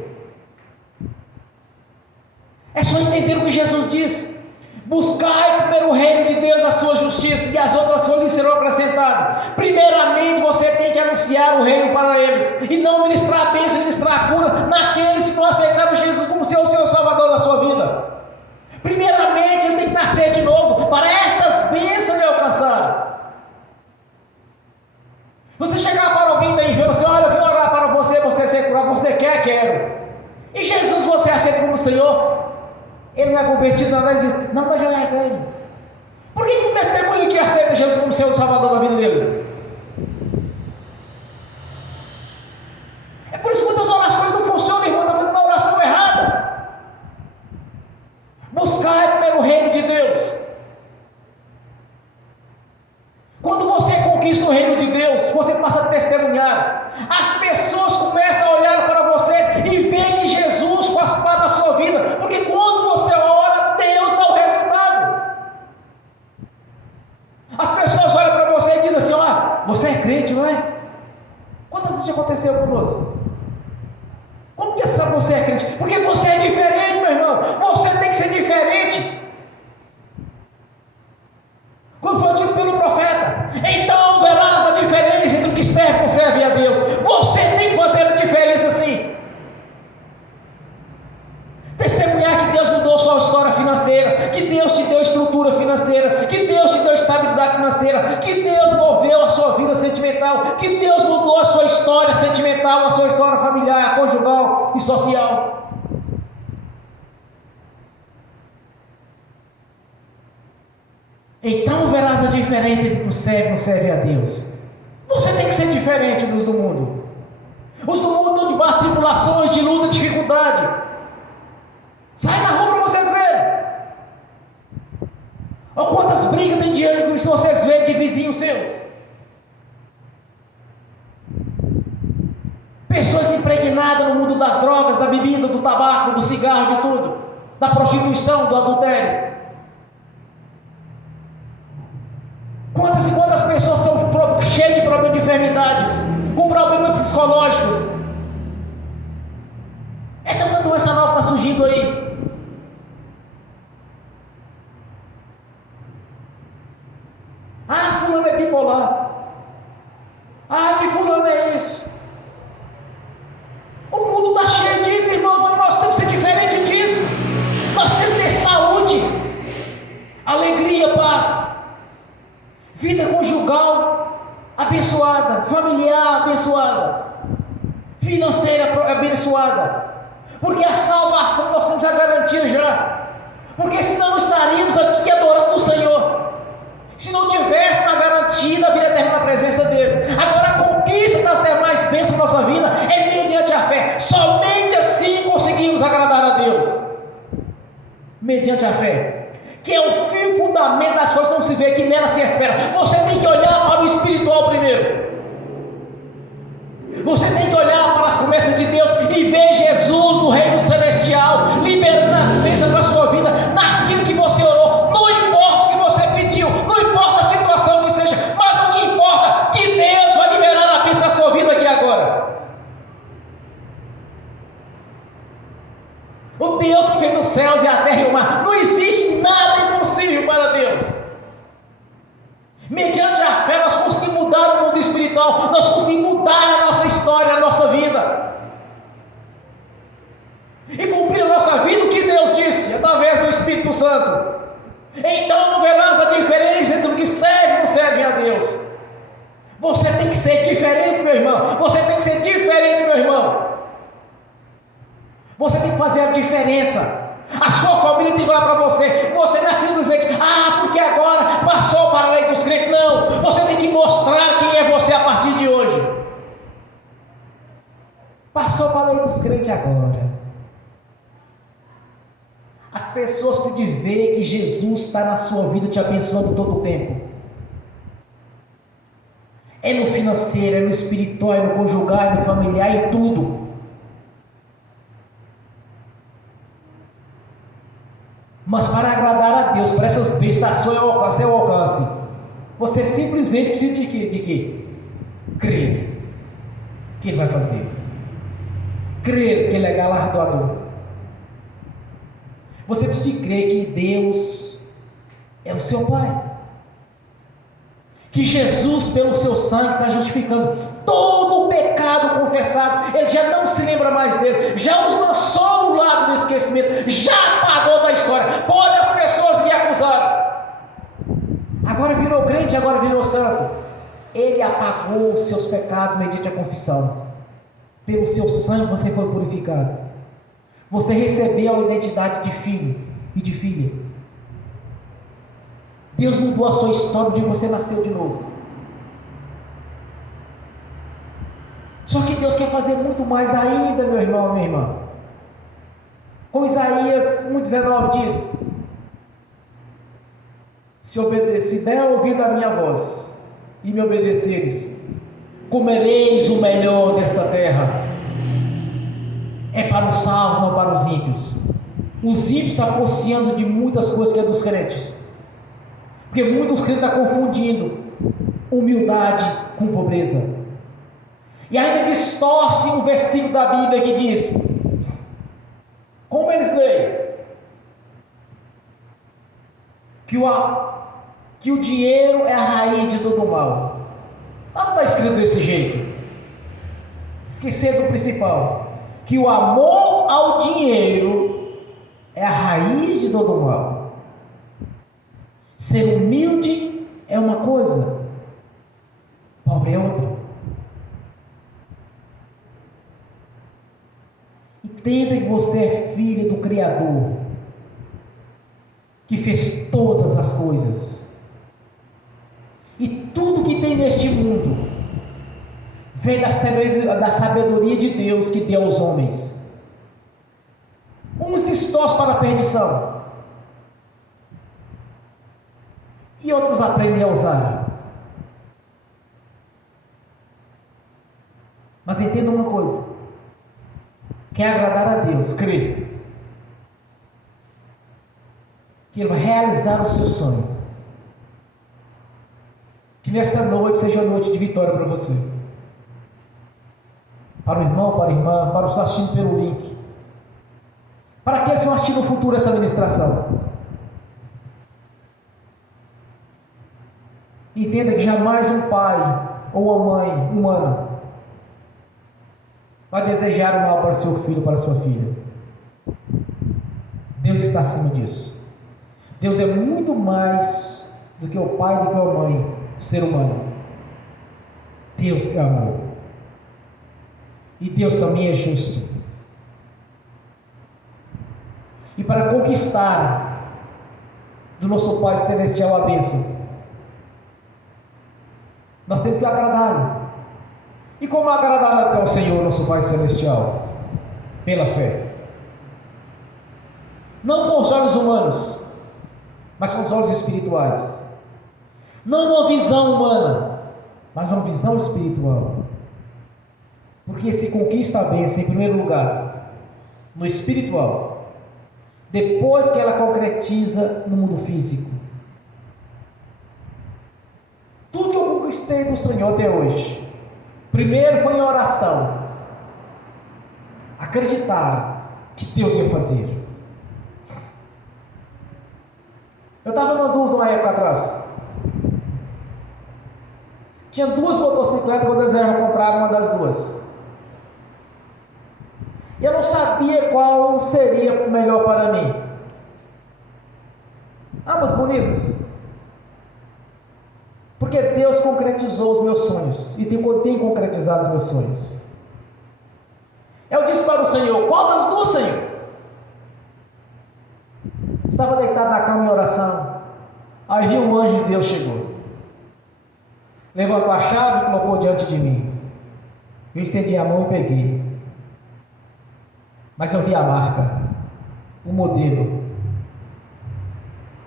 É só entender o que Jesus diz. Buscai primeiro o reino de Deus, a sua justiça, e as outras coisas lhes serão acrescentadas. Primeiramente você tem que anunciar o reino para eles, e não ministrar a bênção, ministrar a cura naqueles que não aceitaram Jesus como seu Salvador da sua vida. Primeiramente ele tem que nascer de novo, para estas bênçãos me alcançarem. Você chegar para alguém da enfermo assim, olha, eu vim orar para você, você ser curado, você quer? Quero. E Jesus você aceita como Senhor? Ele não é convertido, nada, ele diz, não, mas eu já tenho. Por que um testemunho que aceita Jesus como Senhor Salvador da vida deles? É por isso que muitas orações não funcionam, irmão, está fazendo a oração errada. Buscar primeiro o reino de Deus. Quando você conquista o reino de Deus, você passa a testemunhar. As pessoas começam a olhar para você e ver que Jesus faz parte da sua vida, porque quando você ora, Deus dá o resultado. As pessoas olham para você e dizem assim, ó, você é crente, não é? Quantas vezes aconteceu conosco? Como que sabe você é crente? Porque você é diferente, meu irmão. Você tem que ser diferente. Como foi dito pelo profeta, então verás a diferença entre o que serve e o que serve a Deus. Você tem que fazer a diferença sim. Testemunhar que Deus mudou sua história financeira, que Deus te deu estrutura financeira, que Deus te deu estabilidade financeira, sincera, que Deus moveu a sua vida sentimental, que Deus mudou a sua história sentimental, a sua história familiar, conjugal e social. Então verás a diferença entre o serve e não serve a Deus. Você tem que ser diferente dos do mundo. Os do mundo estão debaixo de tribulações, de luta, de dificuldade. Sai na rua para vocês verem. Olha quantas brigas tem diante com isso vocês verem de vizinhos seus. Pessoas impregnadas no mundo das drogas, da bebida, do tabaco, do cigarro, de tudo. Da prostituição, do adultério. Quantas e quantas pessoas estão cheias de problemas de enfermidades, com problemas psicológicos. É tanta doença nova que está surgindo aí. Ah, fulano é bipolar. Ah, que fulano é isso. O mundo está cheio disso, irmão, mas nós temos que ser diferente disso. Nós temos que ter saúde, alegria, paz, vida conjugal abençoada, familiar abençoada, financeira abençoada, porque a salvação nós temos a garantia já, porque senão não estaríamos aqui adorando o Senhor, se não tivéssemos a garantia da vida eterna na presença dele. Agora a conquista das demais bênçãos da nossa vida é mediante a fé, somente assim conseguimos agradar a Deus, mediante a fé, que é o fio e fundamento das coisas que não se vê, que nela se espera. Você tem que olhar para o espiritual primeiro. Você tem que olhar para as promessas de Deus e ver Jesus no reino celestial, liberando as bênçãos para a sua vida, naquilo que você orou. Não importa o que você pediu, não importa a situação que seja, mas o que importa é que Deus vai liberar a bênção da sua vida aqui agora. O Deus que fez os céus e a terra e o mar, não existe nada impossível para Deus. Mediante a fé nós conseguimos mudar o mundo espiritual, nós conseguimos mudar a nossa história, a nossa vida, e cumprir a nossa vida o que Deus disse, através do Espírito Santo. Então não verás a diferença entre o que serve e não serve a Deus. Você tem que ser diferente, meu irmão. Você tem que ser diferente, meu irmão. Você tem que fazer a diferença. A sua família tem que olhar para você. Você não é simplesmente, porque agora passou para a lei dos crentes. Não, você tem que mostrar quem é você a partir de hoje. Passou para a lei dos crentes agora. As pessoas podem ver que Jesus está na sua vida te abençoando todo o tempo. É no financeiro, é no espiritual, é no conjugal, é no familiar, é tudo. Mas para agradar a Deus, para essas bênçãos a seu alcance, você simplesmente precisa de quê? De quê? Crer que Ele vai fazer. Crer que Ele é galardoador. Você precisa de crer que Deus é o seu Pai. Que Jesus, pelo seu sangue, está justificando todo o pecado confessado. Ele já não se lembra mais dele, já os lançou no lago do esquecimento, já apagou da história. Pode as pessoas lhe acusar. Agora virou crente, agora virou santo. Ele apagou os seus pecados mediante a confissão. Pelo seu sangue você foi purificado. Você recebeu a identidade de filho e de filha. Deus mudou a sua história de você nasceu de novo. Só que Deus quer fazer muito mais ainda, meu irmão, minha irmã. Como Isaías 1,19 diz: se der ouvido à minha voz e me obedeceres, comereis o melhor desta terra. É para os salvos, não para os ímpios. Os ímpios estão conscientes de muitas coisas que é dos crentes. Porque muitos crentes estão confundindo humildade com pobreza. E ainda distorcem um versículo da Bíblia que diz: como eles leem? Que o dinheiro é a raiz de todo o mal. Não está escrito desse jeito. Esquecer do principal. Que o amor ao dinheiro é a raiz de todo o mal. Ser humilde é uma coisa, Entenda que você é filha do Criador, que fez todas as coisas. E tudo que tem neste mundo vem da sabedoria de Deus que deu aos homens. Uns distorcem para a perdição, e outros aprendem a usar. Mas entenda uma coisa: quer agradar a Deus, crê que Ele vai realizar o seu sonho. Que nesta noite seja uma noite de vitória para você, para o irmão, para a irmã, para os que estão assistindo pelo link, para aqueles que vão assistir no futuro essa ministração. Entenda que jamais um pai ou uma mãe humana vai desejar o mal para o seu filho ou para a sua filha. Deus está acima disso. Deus é muito mais do que o pai, do que a mãe do ser humano. Deus é amor. E Deus também é justo. E para conquistar do nosso Pai Celestial a bênção, nós temos que agradá-lo. E como agradar até ao Senhor, nosso Pai Celestial? Pela fé. Não com os olhos humanos, mas com os olhos espirituais. Não uma visão humana, mas uma visão espiritual. Porque se conquista a bênção, em primeiro lugar, no espiritual, depois que ela concretiza no mundo físico. Tudo que eu conquistei do Senhor até hoje, primeiro foi em oração, acreditar que Deus ia fazer. Eu estava numa dúvida uma época atrás. Tinha 2 motocicletas que eu desejava comprar, uma das 2. E eu não sabia qual seria melhor para mim. Ambas bonitas. Porque Deus concretizou os meus sonhos. E tem concretizado os meus sonhos. Eu disse para o Senhor: qual das 2, Senhor? Estava deitado na cama em oração. Aí vi um anjo de Deus chegou. Levantou a chave e colocou diante de mim. Eu estendi a mão e peguei. Mas eu vi a marca, o modelo,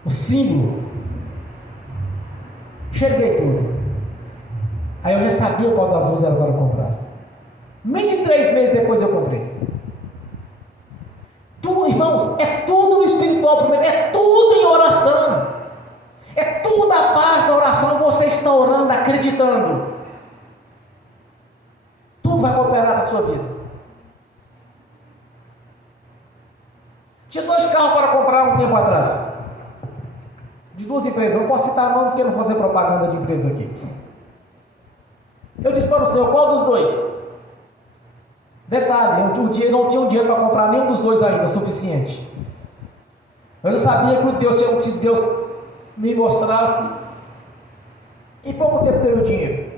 o símbolo. Cheguei tudo. Aí eu já sabia qual das 2 era para comprar. Menos de 3 meses depois eu comprei. Tudo, irmãos, é tudo no espiritual primeiro, é tudo em oração. É tudo a base da oração. Você está orando, acreditando. Tudo vai cooperar para a sua vida. Tinha 2 carros para comprar um tempo atrás, de 2 empresas. Não posso citar nome porque eu não vou fazer propaganda de empresa aqui. Eu disse para o Senhor: qual dos 2? Detalhe, eu não tinha dinheiro para comprar nenhum dos 2 ainda, suficiente. Mas eu sabia que Deus me mostrasse. Em pouco tempo teria o dinheiro.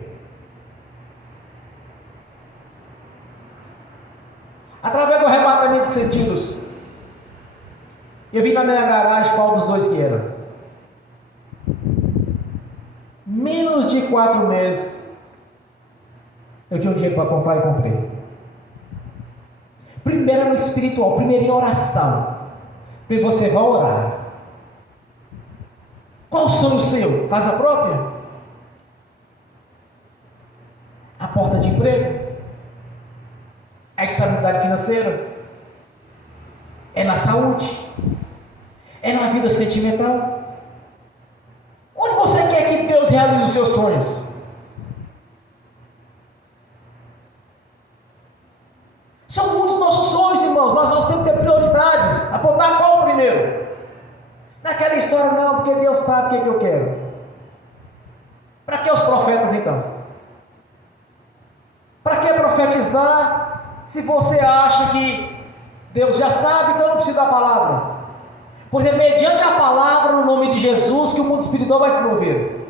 Através do arrebatamento de sentidos, eu vi na minha garagem qual dos 2 que era. Menos de 4 meses, eu tinha um dinheiro para comprar e comprei. Primeiro no espiritual, primeiro em oração. Primeiro você vai orar. Qual o sonho seu? Casa própria? A porta de emprego? A estabilidade financeira? É na saúde? É na vida sentimental? Onde você quer que Deus realize os seus sonhos? São muitos nossos sonhos, irmãos, mas nós temos que ter prioridades. Apontar qual o primeiro? Naquela história, não, porque Deus sabe o que eu quero. Para que os profetas então? Para que profetizar se você acha que Deus já sabe, então não precisa da palavra? Pois é mediante a palavra, no nome de Jesus, que o mundo espiritual vai se mover.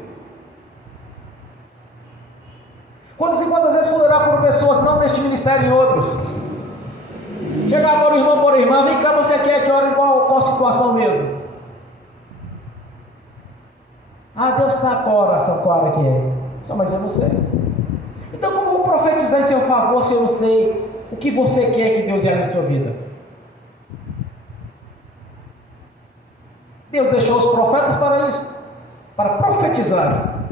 Quantas e quantas vezes fui orar por pessoas, não neste ministério e em outros, Chegar para o irmão, vem cá, você quer que ore em qual situação mesmo? Ah, Deus sabe qual oração, qual hora que é. Só, mas eu não sei. Então como eu vou profetizar em seu favor se eu não sei o que você quer que Deus realize na sua vida? Deus deixou os profetas para isso, para profetizar.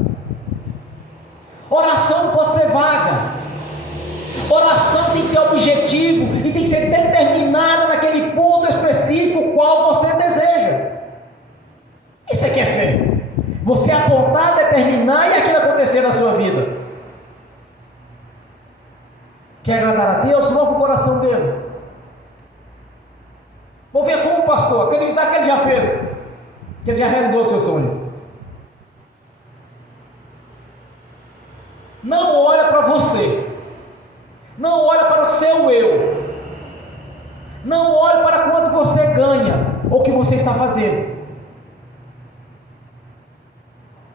Oração não pode ser vaga. Oração tem que ter objetivo e tem que ser determinada naquele ponto específico qual você deseja. Isso aqui é fé. Você apontar, determinar e aquilo acontecer na sua vida. Quer agradar a Deus? Mova o coração dele. Vou ver como o pastor, acreditar que ele já fez, que ele já realizou o seu sonho. Não olha para você. Não olhe para o seu eu. Não olhe para quanto você ganha ou o que você está fazendo.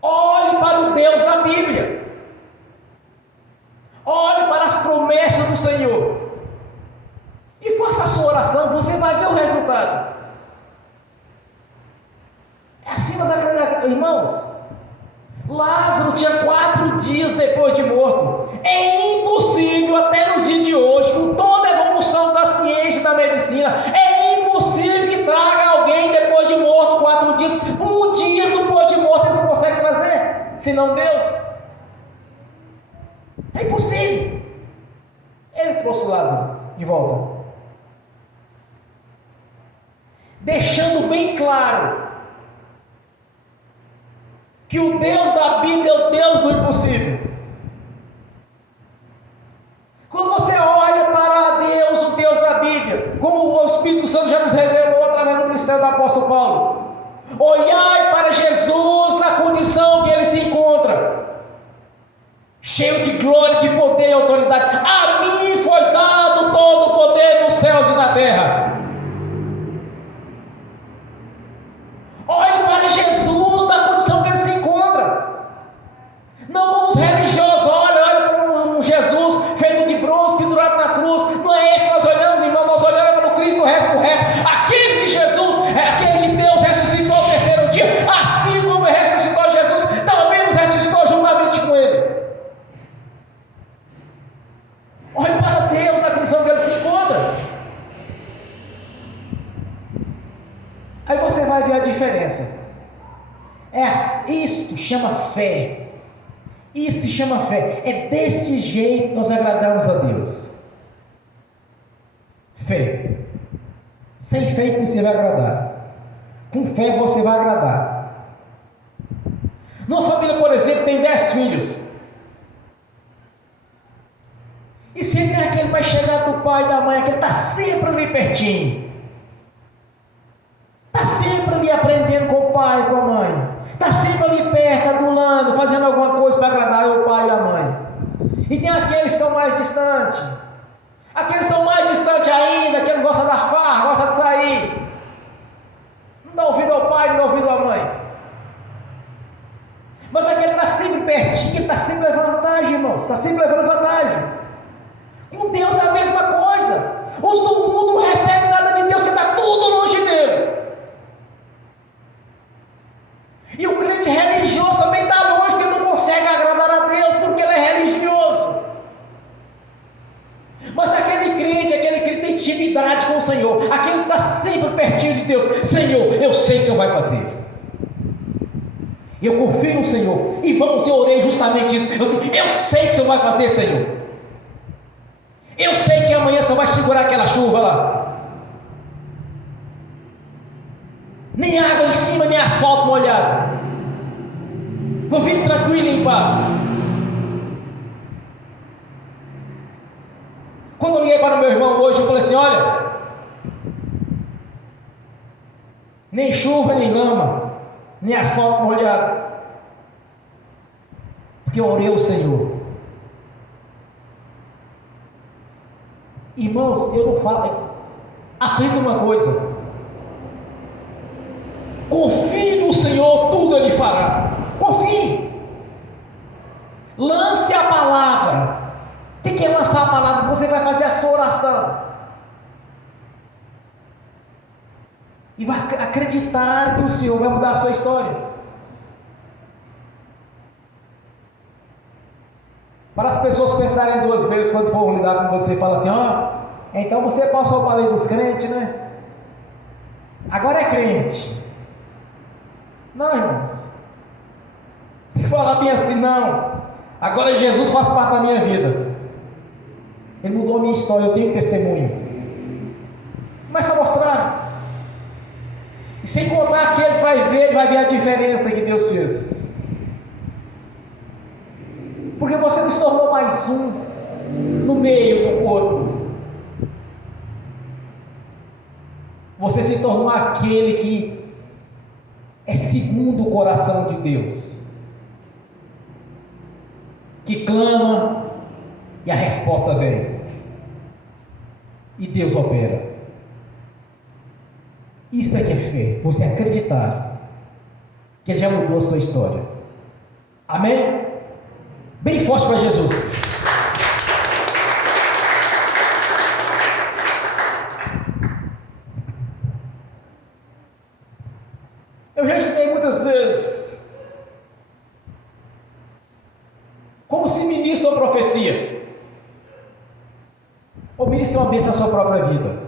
Olhe para o Deus da Bíblia. Olhe para as promessas do Senhor. E faça a sua oração, você vai ver o resultado. É assim nós acreditamos, irmãos. Lázaro tinha 4 dias depois de morto. É impossível até nos dias de hoje, com toda a evolução da ciência e da medicina, é impossível que traga alguém depois de morto 4 dias. Um dia depois de morto eles não conseguem trazer, senão Deus. É impossível. Ele trouxe Lázaro de volta, deixando bem claro que o Deus da Bíblia é o Deus do impossível. Quando você olha para Deus, o Deus da Bíblia, como o Espírito Santo já nos revelou através do ministério do apóstolo Paulo, olhai para Jesus na condição que ele se encontra, cheio de glória, de poder e autoridade. A mim foi dado todo o poder nos céus e na terra. Olhe para Jesus na condição que ele se encontra. Não como os religiosos, olha para um Jesus feito de bronze, pendurado na cruz. Não é esse que nós olhamos, irmão. Nós olhamos para o Cristo ressurreto. Aquele que Jesus, é aquele que Deus ressuscitou no terceiro dia. Assim como ressuscitou Jesus, também nos ressuscitou juntamente com ele. Olhe para Deus na condição que ele se encontra. Aí você vai ver a diferença. Isto chama fé. Isso se chama fé. É desse jeito que nós agradamos a Deus. Fé. Sem fé é impossível agradar. Com fé você vai agradar. Numa família, por exemplo, tem 10 filhos. E sempre é aquele mais chegado do pai e da mãe, aquele está sempre ali pertinho. Está sempre ali aprendendo com o pai e com a mãe. Está sempre ali perto, adulando, fazendo alguma coisa para agradar o pai e a mãe. E tem aqueles que estão mais distantes. Aqueles que estão mais distantes ainda, aqueles que gostam da farra, gostam de sair. Não dá ouvido ao pai, não dá ouvido à mãe. Mas aquele está sempre pertinho, está sempre levando vantagem, irmãos. Está sempre levando vantagem. Com Deus é a mesma coisa. Os do mundo não recebem nada de Deus, porque está tudo longe dele. E o crente religioso também está longe, porque ele não consegue agradar a Deus, porque ele é religioso. Mas aquele crente tem intimidade com o Senhor, aquele que está sempre pertinho de Deus. Senhor, eu sei que o Senhor vai fazer. Eu confio no Senhor. Irmãos, eu orei justamente isso. Eu sei que o Senhor vai fazer, Senhor. Eu sei que amanhã o Senhor vai segurar aquela chuva lá. Nem água em cima, nem asfalto molhado. Vou vir tranquilo e em paz. Quando eu liguei para o meu irmão hoje, eu falei assim: olha, nem chuva, nem lama, nem asfalto molhado, porque eu orei ao Senhor. Irmãos, eu não falo, aprenda uma coisa: confie no Senhor, tudo Ele fará. Confie. Lance a palavra. Tem que lançar a palavra. Você vai fazer a sua oração. e vai acreditar que o Senhor vai mudar a sua história. Para as pessoas pensarem duas vezes quando for lidar com você e falar assim: então você passou para a lei dos crentes, né? Agora é crente. Não, irmãos. Se falar bem assim, não. Agora Jesus faz parte da minha vida. Ele mudou a minha história, eu tenho testemunho. Começa a mostrar. E sem contar que eles vai ver a diferença que Deus fez. Porque você não se tornou mais um no meio do corpo. Você se tornou aquele que é segundo o coração de Deus, que clama e a resposta vem. E Deus opera. Isso é que é fé. Você acreditar que Ele já mudou a sua história. Amém? Bem forte para Jesus. Eu já ensinei muitas vezes como se ministra uma profecia, ou ministra uma bênção na sua própria vida.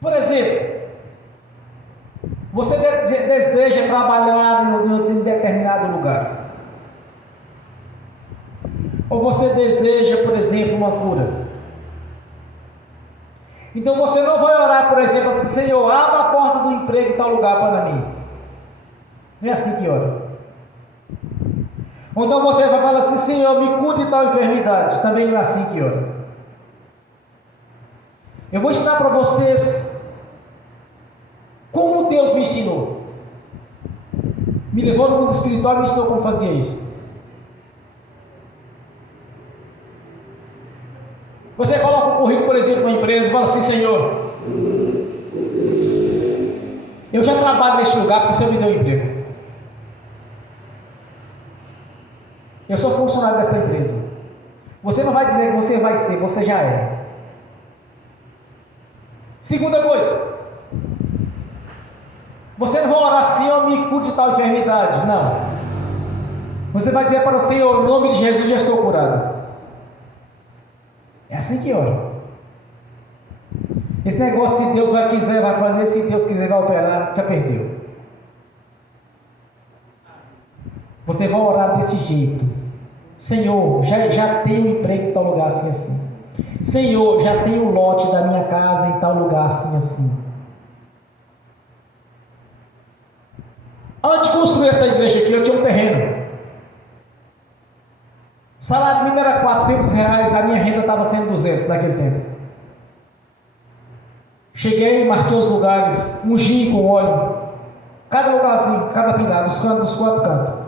Por exemplo, você deseja trabalhar em determinado lugar, ou você deseja, por exemplo, uma cura. Então você não vai orar, por exemplo, assim: Senhor, abra a porta do emprego em tal lugar para mim. Não é assim que ora. Ou então você vai falar assim: Senhor, me cure de tal enfermidade. Também não é assim que ora. Eu vou ensinar para vocês como Deus me ensinou. Me levou no mundo espiritual e me ensinou como fazia isso. Você coloca um currículo, por exemplo, numa empresa e fala assim: Senhor, eu já trabalho neste lugar porque o Senhor me deu emprego. Eu sou funcionário desta empresa. Você não vai dizer que você vai ser, você já é. Segunda coisa, você não vai orar: Senhor, me cure de tal enfermidade. Não. Você vai dizer para o Senhor: em nome de Jesus, já estou curado. É assim que ora. Esse negócio, se Deus quiser, vai fazer; se Deus quiser, vai operar, já perdeu. Você vai orar desse jeito: Senhor, já tenho emprego em tal lugar assim, assim. Senhor, já tenho o lote da minha casa em tal lugar assim, assim. Antes de construir essa igreja aqui, eu tinha um terreno. O salário mínimo era R$400, a minha renda estava sendo 200 naquele tempo. Cheguei, marquei os lugares, ungi com óleo, cada lugarzinho, cada pilar, dos cantos, dos 4 cantos.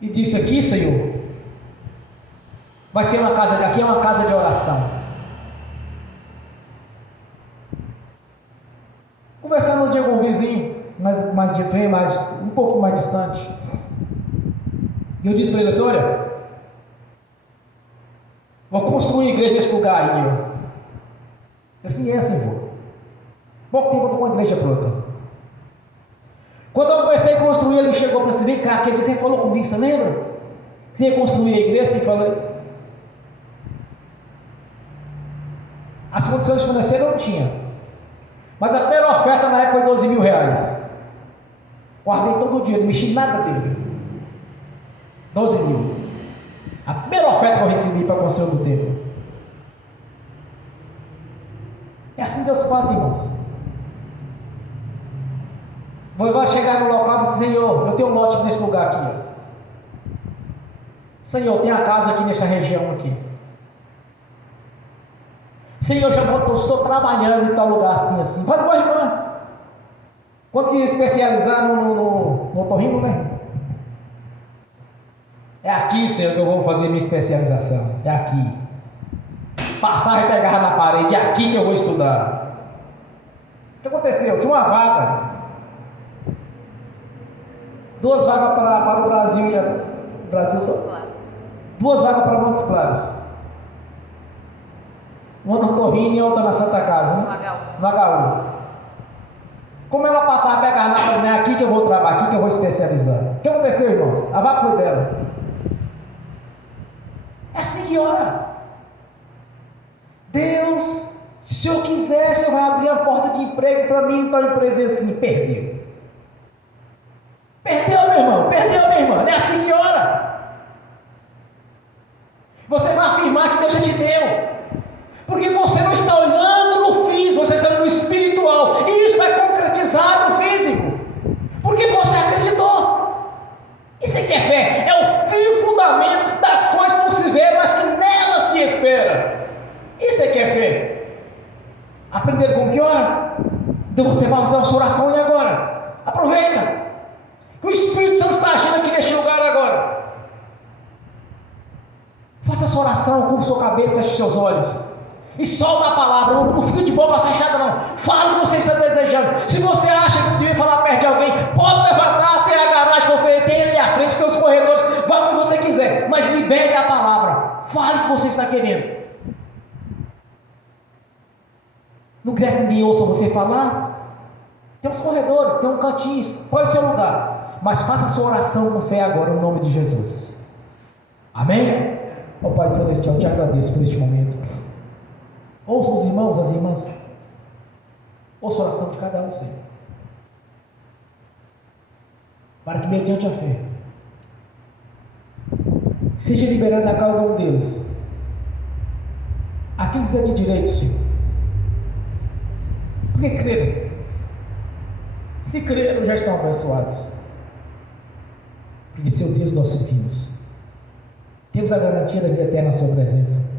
E disse: aqui, Senhor, vai ser uma casa, aqui é uma casa de oração. Conversando um dia com um vizinho, um pouco mais distante. E eu disse para ele assim: olha, vou construir uma igreja nesse lugar aí. Assim, Senhor. Pouco tempo eu estou com uma igreja pronta. Quando eu comecei a construir, ele chegou para assim: vem cá, que você falou comigo, você lembra? Você ia construir a igreja, você falou. As condições financeiras eu não tinha, mas a primeira oferta na época foi R$12.000. Guardei todo o dia, não mexi nada dele. 12 mil. A primeira oferta que eu recebi para construir do templo. É assim que Deus faz, irmãos. Vai chegar no local e falar assim: Senhor, eu tenho um lote nesse lugar aqui. Senhor, tem a casa aqui nessa região aqui. Senhor, eu estou trabalhando em tal lugar assim, assim. Faz igual a irmã. Quando queria especializar no otorrino, né? É aqui, Senhor, que eu vou fazer minha especialização. É aqui. Passava e pegava na parede. É aqui que eu vou estudar. O que aconteceu? Tinha uma vaga. 2 vagas para o Brasil e Brasil todo. 2 vagas para Montes Claros. Uma no Torrinho e outra na Santa Casa, né? No HU. Como ela passar a pegar na falei, é aqui que eu vou trabalhar, aqui que eu vou especializar. O que aconteceu, irmãos? A vaca foi dela. É assim que ora. Deus, se o Senhor quiser, o Senhor vai abrir a porta de emprego para mim, então a empresa assim, perdeu. Perdeu, meu irmão, perdeu, minha irmã. Não é assim que ora. Você vai afirmar que Deus já te deu. Porque você não está olhando no físico, você está olhando no espiritual. E isso vai concretizar no físico. Porque você acreditou. Isso aqui é fé. É o fio fundamento das coisas que não se vê, mas que nela se espera. Isso aqui é fé. Aprenderam como que ora? Então você vai fazer uma sua oração e agora. Aproveita. Que o Espírito Santo está agindo aqui neste lugar agora. Faça a sua oração, curva sua cabeça, feche seus olhos. E solta a palavra, não fica de boca fechada não. Fala o que você está desejando. Se você acha que não devia falar perto de alguém, pode levantar até a garagem, você tem ali à frente, tem os corredores, vá onde você quiser, mas libere a palavra. Fale o que você está querendo. Não quer que ninguém ouça você falar? Tem uns corredores, tem um cantinho, põe o seu lugar. Mas faça a sua oração com fé agora, em nome de Jesus. Amém? Ó Pai Celestial, eu te agradeço por este momento. Ouça os irmãos, as irmãs. Ouça a oração de cada um, Senhor. Para que mediante a fé seja liberado a cada um deles aquilo que é de direito, Senhor. Porque creram. Se creram, já estão abençoados. Porque, Seu Deus, nós servimos. Temos a garantia da vida eterna na Sua presença.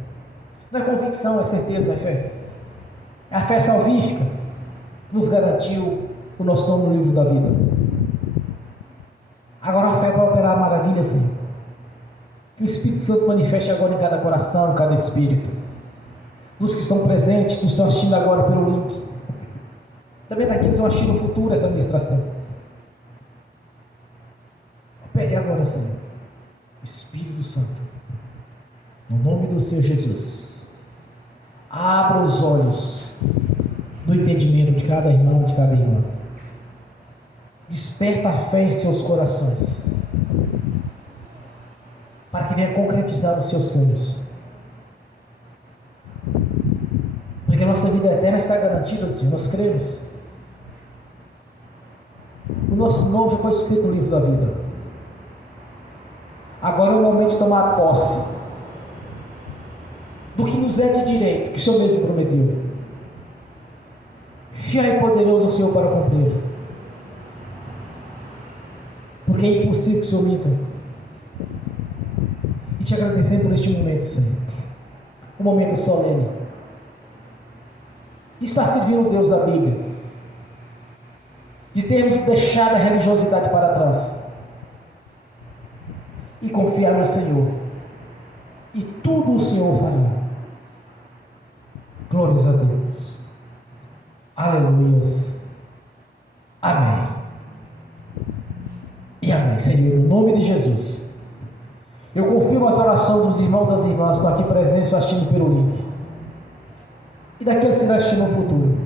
Não é convicção, é certeza, é fé. É a fé salvífica que nos garantiu o nosso nome no livro da vida. Agora a fé vai operar a maravilha, Senhor. Que o Espírito Santo manifeste agora em cada coração, em cada espírito. Dos que estão presentes, dos que estão assistindo agora pelo link. Também daqueles que vão assistir no futuro essa ministração. Pegue agora, Senhor, Espírito Santo, no nome do Senhor Jesus. Abra os olhos do entendimento de cada irmão, de cada irmã. Desperta a fé em seus corações, para que venha concretizar os seus sonhos. Porque a nossa vida eterna está garantida, Senhor, nós cremos. O nosso nome já foi escrito no livro da vida. Agora é o momento de tomar posse do que nos é de direito, que o Senhor mesmo prometeu. Fiel e poderoso o Senhor para cumprir. Porque é impossível que o Senhor minta. E te agradecendo por este momento, Senhor. Um momento solene. De estar servindo o Deus da Bíblia. De termos deixado a religiosidade para trás. E confiar no Senhor. E tudo o Senhor fará. Glórias a Deus. Aleluias. Amém. E amém. Senhor, no nome de Jesus, eu confirmo as orações dos irmãos e das irmãs que estão aqui presentes assistindo pelo link. E daqueles que estão assistindo no futuro.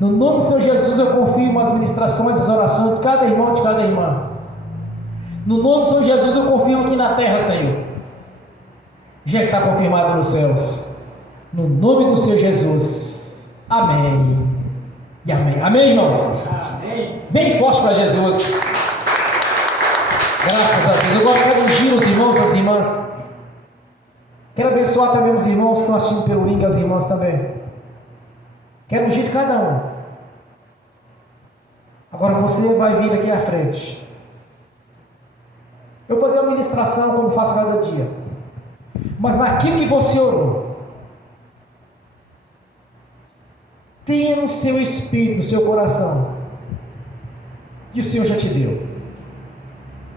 No nome do Senhor Jesus, eu confirmo as ministrações, as orações de cada irmão e de cada irmã. No nome do Senhor Jesus, eu confirmo aqui na terra, Senhor. Já está confirmado nos céus. No nome do Senhor Jesus. Amém. E amém. Amém, irmãos? Amém. Bem forte para Jesus. Graças a Deus. Eu quero ungir os irmãos e as irmãs. Quero abençoar também os irmãos que estão assistindo pelo link, as irmãs também. Quero ungir cada um. Agora você vai vir aqui à frente. Eu vou fazer uma ministração como faço cada dia. Mas naquilo que você orou, tenha no seu espírito, no seu coração, que o Senhor já te deu.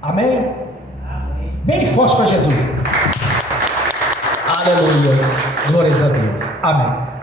Amém? Amém. Bem forte para Jesus. Aleluia. Glórias a Deus. Amém.